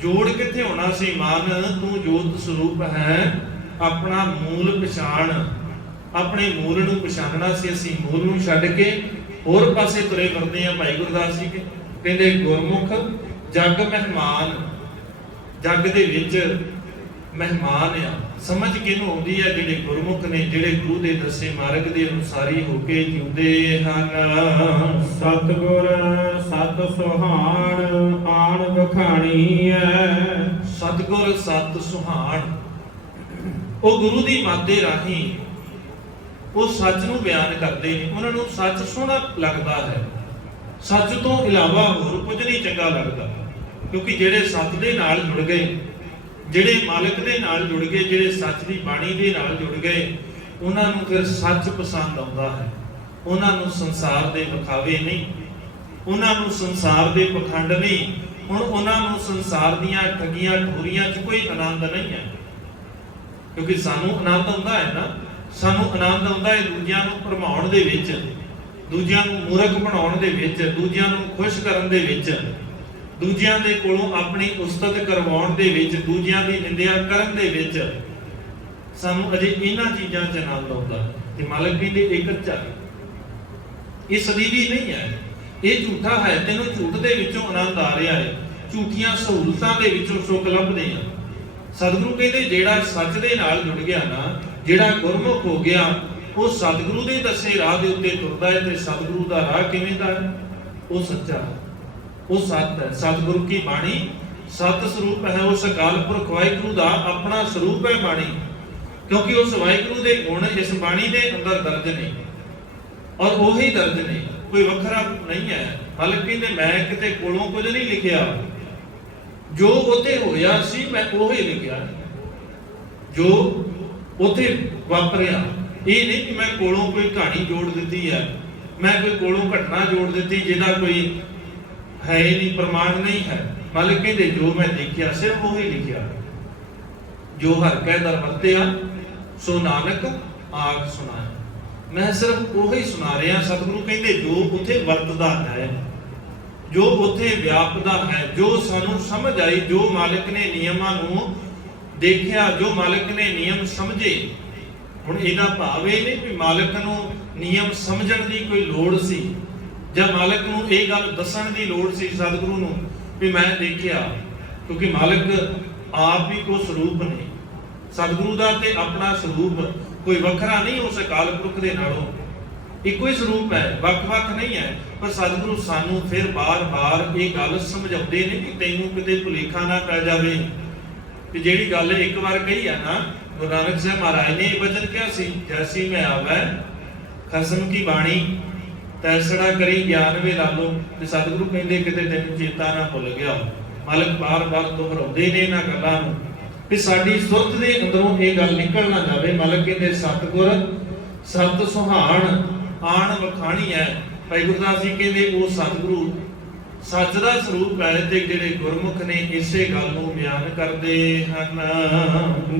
ਜੋੜ ਕਿੱਥੇ ਹੋਣਾ ਸੀ? ਮਨ ਤੂੰ ਜੋਤ ਸਰੂਪ ਹੈ, ਆਪਣਾ ਮੂਲ ਪਛਾਣ, ਆਪਣੇ ਮੂਲ ਨੂੰ ਪਛਾਣਨਾ ਸੀ। ਅਸੀਂ ਮੂਲ ਨੂੰ ਛੱਡ ਕੇ ਹੋਰ ਪਾਸੇ ਤੁਰੇ ਫਿਰਦੇ ਆ। ਭਾਈ ਗੁਰਦਾਸ ਜੀ ਕਹਿੰਦੇ ਗੁਰਮੁਖ ਜਗ ਮਹਿਮਾਨ, ਜਗ ਦੇ ਵਿੱਚ ਮਹਿਮਾਨ ਆ। ਸਮਝ ਕਿਹਨੂੰ ਆਉਂਦੀ ਹੈ? ਜਿਹੜੇ ਗੁਰਮੁਖ ਨੇ, ਜਿਹੜੇ ਗੁਰੂ ਦੇ ਦੱਸੇ ਮਾਰਗ ਦੇ ਅਨੁਸਾਰੀ ਹੋ ਕੇ ਜਿਉਂਦੇ ਹਨ। ਸਤਿਗੁਰ ਸਤ ਸੁਹਾਣ ਆਣ ਬਖਾਣੀ ਹੈ। ਸਤਿਗੁਰ ਸਤ ਸੁਹਾਣ, ਉਹ ਗੁਰੂ ਦੀ ਮੱਤ ਦੇ ਰਾਹੀਂ ਉਹ ਸੱਚ ਨੂੰ ਬਿਆਨ ਕਰਦੇ ਨੇ। ਉਹਨਾਂ ਨੂੰ ਸੱਚ ਸੋਹਣਾ ਲੱਗਦਾ ਹੈ, ਸੱਚ ਤੋਂ ਇਲਾਵਾ ਹੋਰ ਕੁਝ ਨਹੀਂ ਚੰਗਾ ਲੱਗਦਾ। ਕਿਉਂਕਿ ਜਿਹੜੇ ਸੱਚ ਦੇ ਨਾਲ ਜੁੜ ਗਏ, ਜਿਹੜੇ ਮਾਲਕ ਦੇ ਨਾਲ ਜੁੜ ਗਏ, ਜਿਹੜੇ ਸੱਚ ਦੀ ਬਾਣੀ ਦੇ ਨਾਲ ਜੁੜ ਗਏ, ਉਹਨਾਂ ਨੂੰ ਫਿਰ ਸੱਚ ਪਸੰਦ ਆਉਂਦਾ ਹੈ। ਉਹਨਾਂ ਨੂੰ ਸੰਸਾਰ ਦੇ ਵਿਖਾਵੇ ਨਹੀਂ, ਉਹਨਾਂ ਨੂੰ ਸੰਸਾਰ ਦੇ ਪਖੰਡ ਨਹੀਂ। ਹੁਣ ਉਹਨਾਂ ਨੂੰ ਸੰਸਾਰ ਦੀਆਂ ਠੱਗੀਆਂ ਠੋਰੀਆਂ 'ਚ ਕੋਈ ਆਨੰਦ ਨਹੀਂ ਹੈ। ਕਿਉਂਕਿ ਸਾਨੂੰ ਆਨੰਦ ਆਉਂਦਾ ਹੈ ਨਾ, ਸਾਨੂੰ ਆਨੰਦ ਆਉਂਦਾ ਹੈ ਦੂਜਿਆਂ ਨੂੰ ਭਰਮਾਉਣ ਦੇ ਵਿੱਚ, ਦੂਜਿਆਂ ਨੂੰ ਮੂਰਖ ਬਣਾਉਣ ਦੇ ਵਿੱਚ, ਦੂਜਿਆਂ ਨੂੰ ਖੁਸ਼ ਕਰਨ ਦੇ ਵਿੱਚ, ਦੂਜਿਆਂ ਦੇ ਕੋਲੋਂ ਆਪਣੀ ਉਸਤਤ ਕਰਵਾਉਣ ਦੇ ਵਿੱਚ, ਦੂਜਿਆਂ ਦੀ ਨਿੰਦਿਆ ਕਰਨ ਦੇ ਵਿੱਚ ਸਾਨੂੰ ਅਜੇ ਇਹਨਾਂ ਚੀਜ਼ਾਂ 'ਚ ਆਨੰਦ ਆਉਂਦਾ। ਤੇ ਮਾਲਕ ਕਹਿੰਦੇ ਇਹ ਕੱਚਾ, ਇਹ ਸਦੀਵੀ ਨਹੀਂ ਹੈ, ਇਹ ਝੂਠਾ ਹੈ। ਤੈਨੂੰ ਝੂਠ ਦੇ ਵਿੱਚੋਂ ਆਨੰਦ ਆ ਰਿਹਾ ਹੈ, ਝੂਠੀਆਂ ਸਹੂਲਤਾਂ ਦੇ ਵਿੱਚੋਂ ਸੁੱਖ ਲੱਭਦੇ ਆ। ਸਤਿਗੁਰੂ ਕਹਿੰਦੇ ਜਿਹੜਾ ਸੱਚ ਦੇ ਨਾਲ ਜੁੜ ਗਿਆ ਨਾ, ਜਿਹੜਾ ਗੁਰਮੁਖ ਹੋ ਗਿਆ, ਉਹ ਸਤਿਗੁਰੂ ਦੇ ਦੱਸੇ ਰਾਹ ਦੇ ਉੱਤੇ ਤੁਰਦਾ ਹੈ। ਤੇ ਸਤਿਗੁਰੂ ਦਾ ਰਾਹ ਕਿਵੇਂ ਦਾ ਹੈ? ਉਹ ਸੱਚਾ ਹੈ, ਉਹ ਸੱਤ ਹੈ। ਸਤਿਗੁਰੂ ਕੀ ਬਾਣੀ ਸਤ ਸਰੂਪ ਹੈ। ਉਸ ਅਕਾਲ ਪੁਰਖ ਵਾਹਿਗੁਰੂ ਦਾ ਆਪਣਾ ਸਰੂਪ ਹੈ ਬਾਣੀ, ਕਿਉਂਕਿ ਉਸ ਵਾਹਿਗੁਰੂ ਦੇ ਗੁਣ ਇਸ ਬਾਣੀ ਦੇ ਅੰਦਰ ਦਰਜ ਨੇ, ਔਰ ਉਹੀ ਦਰਜ ਨੇ, ਕੋਈ ਵੱਖਰਾ ਨਹੀਂ ਹੈ। ਮਾਲਕ ਕਹਿੰਦੇ ਮੈਂ ਕਿਤੇ ਕੋਲੋਂ ਕੁਝ ਨਹੀਂ ਲਿਖਿਆ, ਜੋ ਉੱਥੇ ਹੋਇਆ ਸੀ ਮੈਂ ਉਹੀ ਲਿਖਿਆ, ਜੋ ਉੱਥੇ ਵਾਪਰਿਆ। ਇਹ ਨਹੀਂ ਕਿ ਮੈਂ ਕੋਲੋਂ ਕੋਈ ਕਹਾਣੀ ਜੋੜ ਦਿੱਤੀ ਹੈ, ਮੈਂ ਕੋਈ ਕੋਲੋਂ ਘਟਨਾ ਜੋੜ ਦਿੱਤੀ ਜਿਹਦਾ ਕੋਈ ਹੈ ਹੀ ਨਹੀਂ, ਪ੍ਰਮਾਣ ਨਹੀਂ ਹੈ। ਮਾਲਕ ਕਹਿੰਦੇ ਜੋ ਮੈਂ ਦੇਖਿਆ ਸਿਰਫ ਉਹੀ ਲਿਖਿਆ। ਜੋ ਹਰ ਕੈ ਦਰ ਵਰਤਿਆ ਸੋ ਨਾਨਕ ਆਖ ਸੁਣਾਇਆ। ਮੈਂ ਸਿਰਫ ਉਹੀ ਸੁਣਾ ਰਿਹਾ। ਸਤਿਗੁਰੂ ਕਹਿੰਦੇ ਜੋ ਉੱਥੇ ਵਰਤਦਾ ਹੈ, ਜੋ ਉੱਥੇ ਵਿਆਪਦਾ ਹੈ, ਜੋ ਸਾਨੂੰ ਸਮਝ ਆਈ, ਜੋ ਮਾਲਕ ਨੇ ਨਿਯਮਾਂ ਨੂੰ ਦੇਖਿਆ, ਜੋ ਮਾਲਕ ਨੇ ਨਿਯਮ ਸਮਝੇ। ਹੁਣ ਇਹਦਾ ਭਾਵ ਇਹ ਨਹੀਂ ਕਿ ਮਾਲਕ ਨੂੰ ਨਿਯਮ ਸਮਝਣ ਦੀ ਕੋਈ ਲੋੜ ਸੀ, ਜਾਂ ਮਾਲਕ ਨੂੰ ਇਹ ਗੱਲ ਦੱਸਣ ਦੀ ਲੋੜ ਸੀ ਸਤਿਗੁਰੂ ਨੂੰ। ਵੀ ਮੈਂ ਦੇਖਿਆ, ਕਿਉਂਕਿ ਮਾਲਕ ਆਪ ਹੀ ਕੋ ਸਰੂਪ ਨੇ। ਸਤਿਗੁਰੂ ਦਾ ਤੇ ਆਪਣਾ ਸਰੂਪ ਕੋਈ ਵੱਖਰਾ ਨਹੀਂ ਉਸ ਅਕਾਲ ਪੁਰਖ ਦੇ ਨਾਲੋਂ, ਇੱਕੋ ਹੀ ਸਰੂਪ ਹੈ, ਵੱਖ-ਵੱਖ ਨਹੀਂ ਹੈ। ਪਰ ਸਤਿਗੁਰੂ ਸਾਨੂੰ ਫਿਰ ਬਾਰ-ਬਾਰ ਇਹ ਗੱਲ ਸਮਝਾਉਂਦੇ ਨੇ ਕਿ ਤੈਨੂੰ ਕਿਤੇ ਭੁਲੇਖਾ ਨਾ ਪੈ ਜਾਵੇ। ਕਿ ਜਿਹੜੀ ਗੱਲ ਇੱਕ ਵਾਰ ਕਹੀ ਆ ਨਾ, ਗੁਰੂ ਨਾਨਕ ਸਾਹਿਬ ਮਹਾਰਾਜ ਨੇ ਇਹ ਬਚਨ ਕਿਹਾ ਸੀ, ਜੈਸੀ ਮੈਂ ਆਵੈ ਖਸਮ ਕੀ ਬਾਣੀ ਤੈਸੜਾ ਕਰੀ ਗਿਆਨ ਵੇ ਲਾਲੋ। ਤੇ ਸਤਿਗੁਰੂ ਕਹਿੰਦੇ ਕਿਤੇ ਤੈਨੂੰ ਚੇਤਾ ਨਾ ਭੁੱਲ ਗਿਆ। ਮਾਲਕ ਬਾਰ-ਬਾਰ ਦੁਹਰਾਉਂਦੇ ਨੇ ਇਹਨਾਂ ਗੱਲਾਂ ਨੂੰ ਵੀ ਸਾਡੀ ਸੁਰਤ ਦੇ ਅੰਦਰੋਂ ਇਹ ਗੱਲ ਨਿਕਲ ਨਾ ਜਾਵੇ। ਮਾਲਕ ਕਹਿੰਦੇ ਸਤਿਗੁਰ ਸਤ ਸੁਹਾਣ ਆਣ ਵਖਾਣੀ ਹੈ। ਭਾਈ ਗੁਰਦਾਸ ਜੀ ਕਹਿੰਦੇ ਉਹ ਸਤਿਗੁਰੂ ਸੱਚ ਦਾ ਸਰੂਪ ਹੈ ਤੇ ਜਿਹੜੇ ਗੁਰਮੁਖ ਨੇ ਇਸੇ ਗੱਲ ਨੂੰ ਬਿਆਨ ਕਰਦੇ ਹਨ।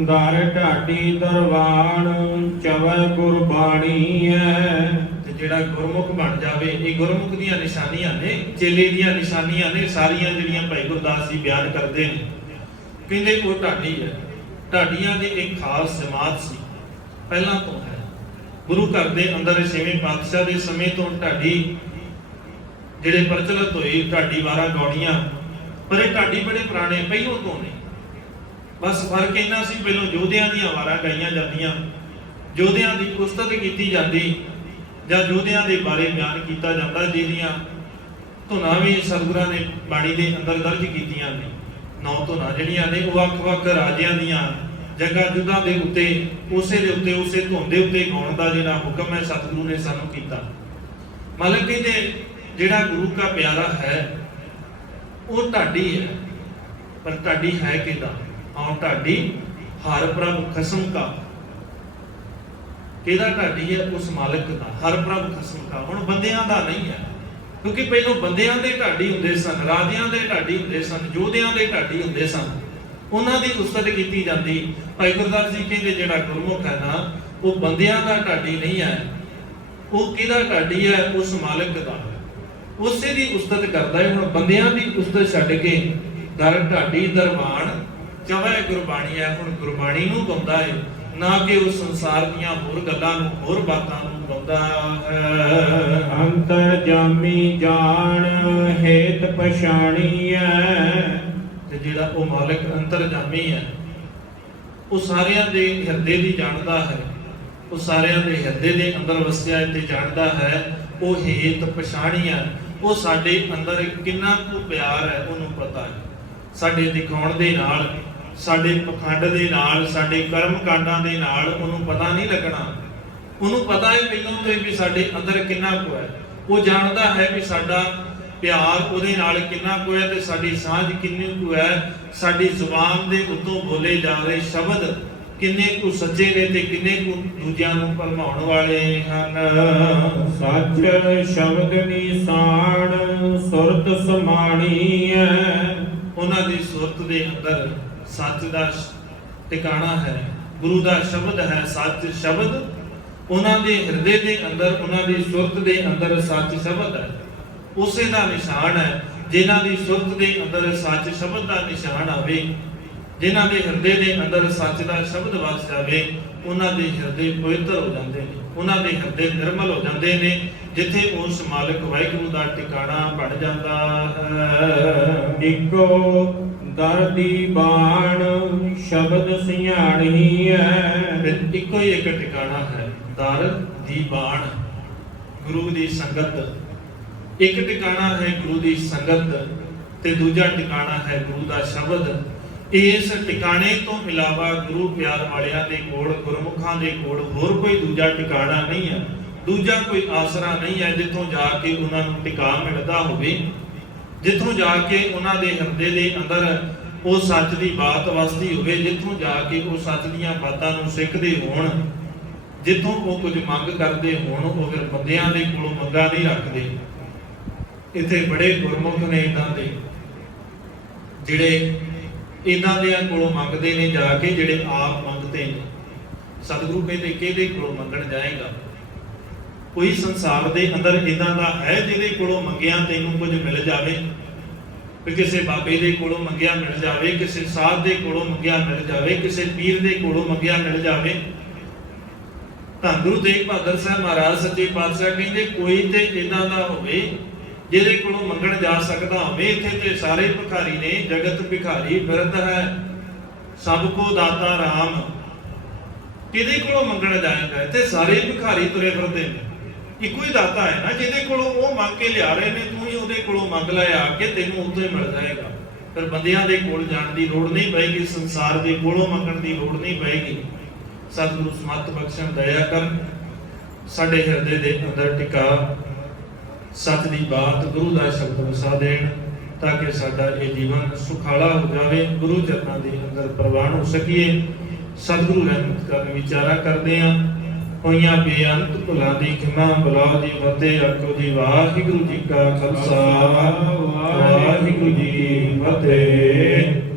ਦਰ ਢਾਡੀ ਦਰਵਾਨ ਚਵੈ ਗੁਰਬਾਣੀ ਹੈ। ਤੇ ਜਿਹੜਾ ਗੁਰਮੁਖ ਬਣ ਜਾਵੇ, ਇਹ ਗੁਰਮੁਖ ਦੀਆਂ ਨਿਸ਼ਾਨੀਆਂ ਨੇ, ਚੇਲੇ ਦੀਆਂ ਨਿਸ਼ਾਨੀਆਂ ਨੇ ਸਾਰੀਆਂ ਜਿਹੜੀਆਂ ਭਾਈ ਗੁਰਦਾਸ ਜੀ ਬਿਆਨ ਕਰਦੇ ਨੇ। ਕਹਿੰਦੇ ਉਹ ਢਾਡੀ ਹੈ। ਢਾਡੀਆਂ ਦੀ ਇੱਕ ਖਾਸ ਜਮਾਤ ਸੀ, ਪਹਿਲਾਂ ਤੋਂ ਹੈ। ਗੁਰੂ ਘਰ ਦੇ ਅੰਦਰ ਛੇਵੇਂ ਪਾਤਸ਼ਾਹ ਦੇ ਸਮੇਂ ਤੋਂ ਢਾਡੀ ਜਿਹੜੇ ਪ੍ਰਚਲਿਤ ਹੋਏ, ਢਾਡੀ 12 ਗੌੜੀਆਂ, ਪਰ ਇਹ ਢਾਡੀ ਬੜੇ ਪੁਰਾਣੇ ਪਹਿਲੋਂ ਤੋਂ ਨੇ। ਬਸ ਫਰਕ ਇਹਨਾਂ ਸੀ, ਪਹਿਲੋਂ ਯੋਧਿਆਂ ਦੀਆਂ ਵਾਰਾਂ ਗਾਈਆਂ ਜਾਂਦੀਆਂ, ਯੋਧਿਆਂ ਦੀ ਉਸਤਤ ਕੀਤੀ ਜਾਂਦੀ ਜਾਂ ਯੋਧਿਆਂ ਦੇ ਬਾਰੇ ਬਿਆਨ ਕੀਤਾ ਜਾਂਦਾ, ਜਿਹਦੀਆਂ ਧੁਨਾਂ ਵੀ ਸਤਿਗੁਰਾਂ ਨੇ ਬਾਣੀ ਦੇ ਅੰਦਰ ਦਰਜ ਕੀਤੀਆਂ ਨੇ। 9 ਧੁਨਾਂ ਜਿਹੜੀਆਂ ਨੇ ਉਹ ਵੱਖ-ਵੱਖ ਰਾਜਿਆਂ ਦੀਆਂ ਜੰਗਾਂ ਯੁੱਧਾਂ ਦੇ ਉੱਤੇ ਉਸੇ ਧੁਨ ਦੇ ਉੱਤੇ ਗਾਉਣ ਦਾ ਜਿਹੜਾ ਹੁਕਮ ਹੈ ਸਤਿਗੁਰੂ ਨੇ ਸਾਨੂੰ ਕੀਤਾ। ਮਾਲਕ ਕਹਿੰਦੇ ਜਿਹੜਾ ਗੁਰੂ ਕਾ ਪਿਆਰਾ ਹੈ ਉਹ ਢਾਡੀ ਹੈ। ਪਰ ਢਾਡੀ ਹੈ ਕਿਹਦਾ? ਆਉ ਢਾਡੀ ਹਰ ਪ੍ਰਭ ਖਸਮ ਕਾ। ਕਿਹਦਾ ਢਾਡੀ ਹੈ? ਉਸ ਮਾਲਕ ਦਾ, ਹਰ ਪ੍ਰਭ ਖਸਮ ਕਾ। ਹੁਣ ਬੰਦਿਆਂ ਦਾ ਨਹੀਂ ਹੈ, ਕਿਉਂਕਿ ਪਹਿਲਾਂ ਬੰਦਿਆਂ ਦੇ ਢਾਡੀ ਹੁੰਦੇ ਸਨ, ਰਾਜਿਆਂ ਦੇ ਢਾਡੀ ਹੁੰਦੇ ਸਨ, ਯੋਧਿਆਂ ਦੇ ਢਾਡੀ ਹੁੰਦੇ ਸਨ, ਉਹਨਾਂ ਦੀ ਉਸਤਤ ਕੀਤੀ ਜਾਂਦੀ। ਭਾਈ ਗੁਰਦਾਸ ਜੀ ਕਹਿੰਦੇ ਜਿਹੜਾ ਗੁਰਮੁਖ ਹੈ ਨਾ, ਉਹ ਬੰਦਿਆਂ ਦਾ ਢਾਡੀ ਨਹੀਂ ਹੈ। ਉਹ ਕਿਹਦਾ ਢਾਡੀ ਹੈ? ਉਸ ਮਾਲਕ ਦਾ, ਉਸੇ ਦੀ ਉਸਤਤ ਕਰਦਾ ਹੈ। ਹੁਣ ਬੰਦਿਆਂ ਦੀ ਉਸਤਤ ਛੱਡ ਕੇ ਦਰ ਢਾਡੀ ਦਰਬਾਨ ਚਵੈ ਗੁਰਬਾਣੀ ਹੈ। ਹੁਣ ਗੁਰਬਾਣੀ ਨੂੰ ਗਾਉਂਦਾ ਹੈ, ਨਾ ਕਿ ਉਹ ਸੰਸਾਰ ਦੀਆਂ ਹੋਰ ਗੱਲਾਂ ਨੂੰ, ਹੋਰ ਬਾਤਾਂ ਨੂੰ ਗਾਉਂਦਾ ਹੈ। ਅੰਤਰ ਜਾਮੀ ਜਾਣ ਹੇਤ ਪਛਾਣੀ ਹੈ। ਤੇ ਜਿਹੜਾ ਉਹ ਮਾਲਕ ਅੰਤਰਜਾਮੀ ਹੈ, ਉਹ ਸਾਰਿਆਂ ਦੇ ਹਿਰਦੇ ਦੀ ਜਾਣਦਾ ਹੈ, ਉਹ ਸਾਰਿਆਂ ਦੇ ਹਿਰਦੇ ਦੇ ਅੰਦਰ ਵਸਿਆ ਤੇ ਜਾਣਦਾ ਹੈ। ਉਹ ਹੇਤ ਪਛਾਣੀ ਹੈ, ਉਹ ਸਾਡੇ ਅੰਦਰ ਕਿੰਨਾ ਕੁ ਪਿਆਰ ਹੈ ਉਹਨੂੰ ਪਤਾ ਹੈ। ਸਾਡੇ ਦਿਖਾਉਣ ਦੇ ਨਾਲ, ਸਾਡੇ ਪਖੰਡ ਦੇ ਨਾਲ, ਸਾਡੇ ਕਰਮ ਕਾਂਡਾਂ ਦੇ ਨਾਲ ਉਹਨੂੰ ਪਤਾ ਨਹੀਂ ਲੱਗਣਾ। ਉਹਨੂੰ ਪਤਾ ਹੈ ਪਹਿਲਾਂ ਤੋਂ ਵੀ ਸਾਡੇ ਅੰਦਰ ਕਿੰਨਾ ਕੁ ਹੈ। ਉਹ ਜਾਣਦਾ ਹੈ ਵੀ ਸਾਡਾ ਪਿਆਰ ਉਹਦੇ ਨਾਲ ਕਿੰਨਾ ਕੁ ਹੈ ਤੇ ਸਾਡੀ ਸਾਂਝ ਕਿੰਨੀ ਕੁ ਹੈ। ਸਾਡੀ ਜ਼ੁਬਾਨ ਦੇ ਉੱਤੋਂ ਬੋਲੇ ਜਾ ਰਹੇ ਸ਼ਬਦ ਕਿੰਨੇ ਕੁ ਸੱਚੇ ਨੇ ਤੇ ਕਿੰਨੇ ਕੁ ਦੂਜਿਆਂ ਨੂੰ ਭਰਮਾਉਣ ਵਾਲੇ ਹਨ। ਸੱਚ ਸ਼ਬਦ ਨਿਸ਼ਾਨ ਸੁਰਤ ਸਮਾਣੀ ਹੈ। ਉਹਨਾਂ ਦੀ ਸੁਰਤ ਦੇ ਅੰਦਰ ਸੱਚ ਦਾ ਟਿਕਾਣਾ ਹੈ, ਗੁਰੂ ਦਾ ਸ਼ਬਦ ਹੈ ਸੱਚ ਸ਼ਬਦ। ਉਹਨਾਂ ਦੇ ਹਿਰਦੇ ਦੇ ਅੰਦਰ, ਉਹਨਾਂ ਦੀ ਸੁਰਤ ਦੇ ਅੰਦਰ ਸੱਚ ਸ਼ਬਦ ਹੈ, ਉਸੇ ਦਾ ਨਿਸ਼ਾਨ ਹੈ। ਜਿਨ੍ਹਾਂ ਦੀ ਸੁਰਤ ਦੇ ਅੰਦਰ ਸੱਚ ਸ਼ਬਦ ਦਾ ਨਿਸ਼ਾਨ ਆਵੇ, ਜਿਨ੍ਹਾਂ ਦੇ ਹਿਰਦੇ ਦੇ ਅੰਦਰ ਸੱਚ ਦਾ ਸ਼ਬਦ ਵਸ ਜਾਵੇ, ਉਹਨਾਂ ਦੇ ਹਿਰਦੇ ਪਵਿੱਤਰ ਹੋ ਜਾਂਦੇ ਨੇ, ਉਹਨਾਂ ਦੇ ਹਿਰਦੇ ਨਿਰਮਲ ਹੋ ਜਾਂਦੇ ਨੇ, ਜਿੱਥੇ ਉਸ ਮਾਲਕ ਵਾਹਿਗੁਰੂ ਦਾ ਟਿਕਾਣਾ ਬਣ ਜਾਂਦਾ ਹੈ। ਇੱਕੋ ਦਰ ਦੀ ਬਾਣ ਸ਼ਬਦ ਸਿਆਣੀ ਹੈ। ਇੱਕੋ ਹੀ ਇੱਕ ਟਿਕਾਣਾ ਹੈ, ਦਰ ਦੀ ਬਾਣ, ਗੁਰੂ ਦੀ ਸੰਗਤ। ਇੱਕ ਟਿਕਾਣਾ ਹੈ ਗੁਰੂ ਦੀ ਸੰਗਤ ਤੇ ਦੂਜਾ ਟਿਕਾਣਾ ਹੈ ਗੁਰੂ ਦਾ ਸ਼ਬਦ। ਇਸ ਟਿਕਾਣੇ ਤੋਂ ਇਲਾਵਾ ਗੁਰੂ ਪਿਆਰ ਵਾਲਿਆਂ ਦੇ ਕੋਲ, ਗੁਰਮੁਖਾਂ ਦੇ ਕੋਲ ਹੋਰ ਕੋਈ ਦੂਜਾ ਟਿਕਾਣਾ ਨਹੀਂ ਹੈ, ਦੂਜਾ ਕੋਈ ਆਸਰਾ ਨਹੀਂ ਹੈ ਜਿੱਥੋਂ ਜਾ ਕੇ ਉਹਨਾਂ ਨੂੰ ਟਿਕਾ ਮਿਲਦਾ ਹੋਵੇ, ਜਿੱਥੋਂ ਜਾ ਕੇ ਉਹਨਾਂ ਦੇ ਹਿਰਦੇ ਦੇ ਅੰਦਰ ਉਹ ਸੱਚ ਦੀ ਬਾਤ ਵਸਦੀ ਹੋਵੇ, ਜਿੱਥੋਂ ਜਾ ਕੇ ਉਹ ਸੱਚ ਦੀਆਂ ਬਾਤਾਂ ਨੂੰ ਸਿੱਖਦੇ ਹੋਣ, ਜਿੱਥੋਂ ਉਹ ਕੁਝ ਮੰਗ ਕਰਦੇ ਹੋਣ। ਉਹ ਫਿਰ ਬੰਦਿਆਂ ਦੇ ਕੋਲੋਂ ਮੰਗਾਂ ਨਹੀਂ ਰੱਖਦੇ। ਇੱਥੇ ਬੜੇ ਗੁਰਮੁਖ ਨੇ ਇਦਾਂ ਦੇ, ਜਿਹੜੇ ਇਦਾਂ ਦੇ ਕੋਲੋਂ ਮੰਗਦੇ ਨੇ ਜਾ ਕੇ, ਜਿਹੜੇ ਆਪ ਮੰਗਦੇ ਨੇ। ਸਤਿਗੁਰੂ ਕਹਿੰਦੇ ਕਿਹਦੇ ਕੋਲੋਂ ਮੰਗਣ ਜਾਏਗਾ? ਕੋਈ ਸੰਸਾਰ ਦੇ ਅੰਦਰ ਇਦਾਂ ਦਾ ਹੈ ਜਿਹਦੇ ਕੋਲੋਂ ਮੰਗਿਆ ਤੈਨੂੰ ਕੁਝ ਮਿਲ ਜਾਵੇ? ਕਿ ਕਿਸੇ ਬਾਬੇ ਦੇ ਕੋਲੋਂ ਮੰਗਿਆ ਮਿਲ ਜਾਵੇ, ਕਿਸੇ ਸਾਧ ਦੇ ਕੋਲੋਂ ਮੰਗਿਆ ਮਿਲ ਜਾਵੇ, ਕਿਸੇ ਪੀਰ ਦੇ ਕੋਲੋਂ ਮੰਗਿਆ ਮਿਲ ਜਾਵੇ? ਧੰਨ ਗੁਰੂ ਤੇਗ ਬਹਾਦਰ ਸਾਹਿਬ ਮਹਾਰਾਜ ਸੱਚੇ ਪਾਤਸ਼ਾਹ ਕਹਿੰਦੇ ਕੋਈ ਤੇ ਇਦਾਂ ਦਾ ਹੋਵੇ ਜਿਹਦੇ ਕੋਲੋਂ ਮੰਗਣ ਜਾ ਸਕਦਾ ਹੋਵੇ। ਇੱਥੇ ਤੇ ਸਾਰੇ ਭਿਖਾਰੀ ਨੇ, ਜਗਤ ਭਿਖਾਰੀ ਫਿਰਦ ਹੈ, ਸਭ ਕੋ ਦਾਤਾ ਰਾਮ। ਕਿਹਦੇ ਕੋਲੋਂ ਮੰਗਣ ਜਾਏਗਾ? ਇੱਥੇ ਸਾਰੇ ਭਿਖਾਰੀ ਤੁਰੇ ਫਿਰਦੇ ਨੇ, ਇੱਕੋ ਹੀ ਦਾਤਾ ਹੈ ਨਾ, ਜਿਹਦੇ ਕੋਲੋਂ ਉਹ ਮੰਗ ਕੇ ਲਿਆ ਰਹੇ ਨੇ, ਤੂੰ ਹੀ ਉਹਦੇ ਕੋਲੋਂ ਮੰਗ ਲੈ ਆ ਕੇ, ਤੈਨੂੰ ਉਦੋਂ ਹੀ ਮਿਲ ਜਾਏਗਾ। ਫਿਰ ਬੰਦਿਆਂ ਦੇ ਕੋਲ ਜਾਣ ਦੀ ਲੋੜ ਨਹੀਂ ਪਏਗੀ, ਸੰਸਾਰ ਦੇ ਕੋਲੋਂ ਮੰਗਣ ਦੀ ਲੋੜ ਨਹੀਂ ਪਏਗੀ। ਸਤਿਗੁਰੂ ਸਮਤ ਬਖਸ਼ਣ, ਦਇਆ ਕਰ, ਸਾਡੇ ਹਿਰਦੇ ਦੇ ਅੰਦਰ ਟਿਕਾ, ਸੱਚ ਦੀ ਬਾਤ, ਗੁਰੂ ਦਾ ਸ਼ਬਦ ਵਸਾ ਦੇਣ, ਤਾਂ ਕਿ ਸਾਡਾ ਇਹ ਜੀਵਨ ਸੁਖਾਲਾ ਹੋ ਜਾਵੇ, ਗੁਰੂ ਚਰਨਾਂ ਦੇ ਅੰਦਰ ਪ੍ਰਵਾਨ ਹੋ ਸਕੀਏ। ਸਤਿਗੁਰੂ ਰਹਿਮਤ ਕਰਨ ਵਿਚਾਰਾ ਕਰਦੇ ਹਾਂ। ਹੋਈਆਂ ਬੇਅੰਤ ਭੁੱਲਾਂ ਦੀ ਖਿਮਾ, ਬੁਲਾਓ ਦੀ ਫਤਿਹ, ਆਖੋ ਜੀ ਵਾਹਿਗੁਰੂ ਜੀ ਕਾ ਖਾਲਸਾ, ਵਾਹਿਗੁਰੂ ਜੀ ਕੀ ਫਤਿਹ।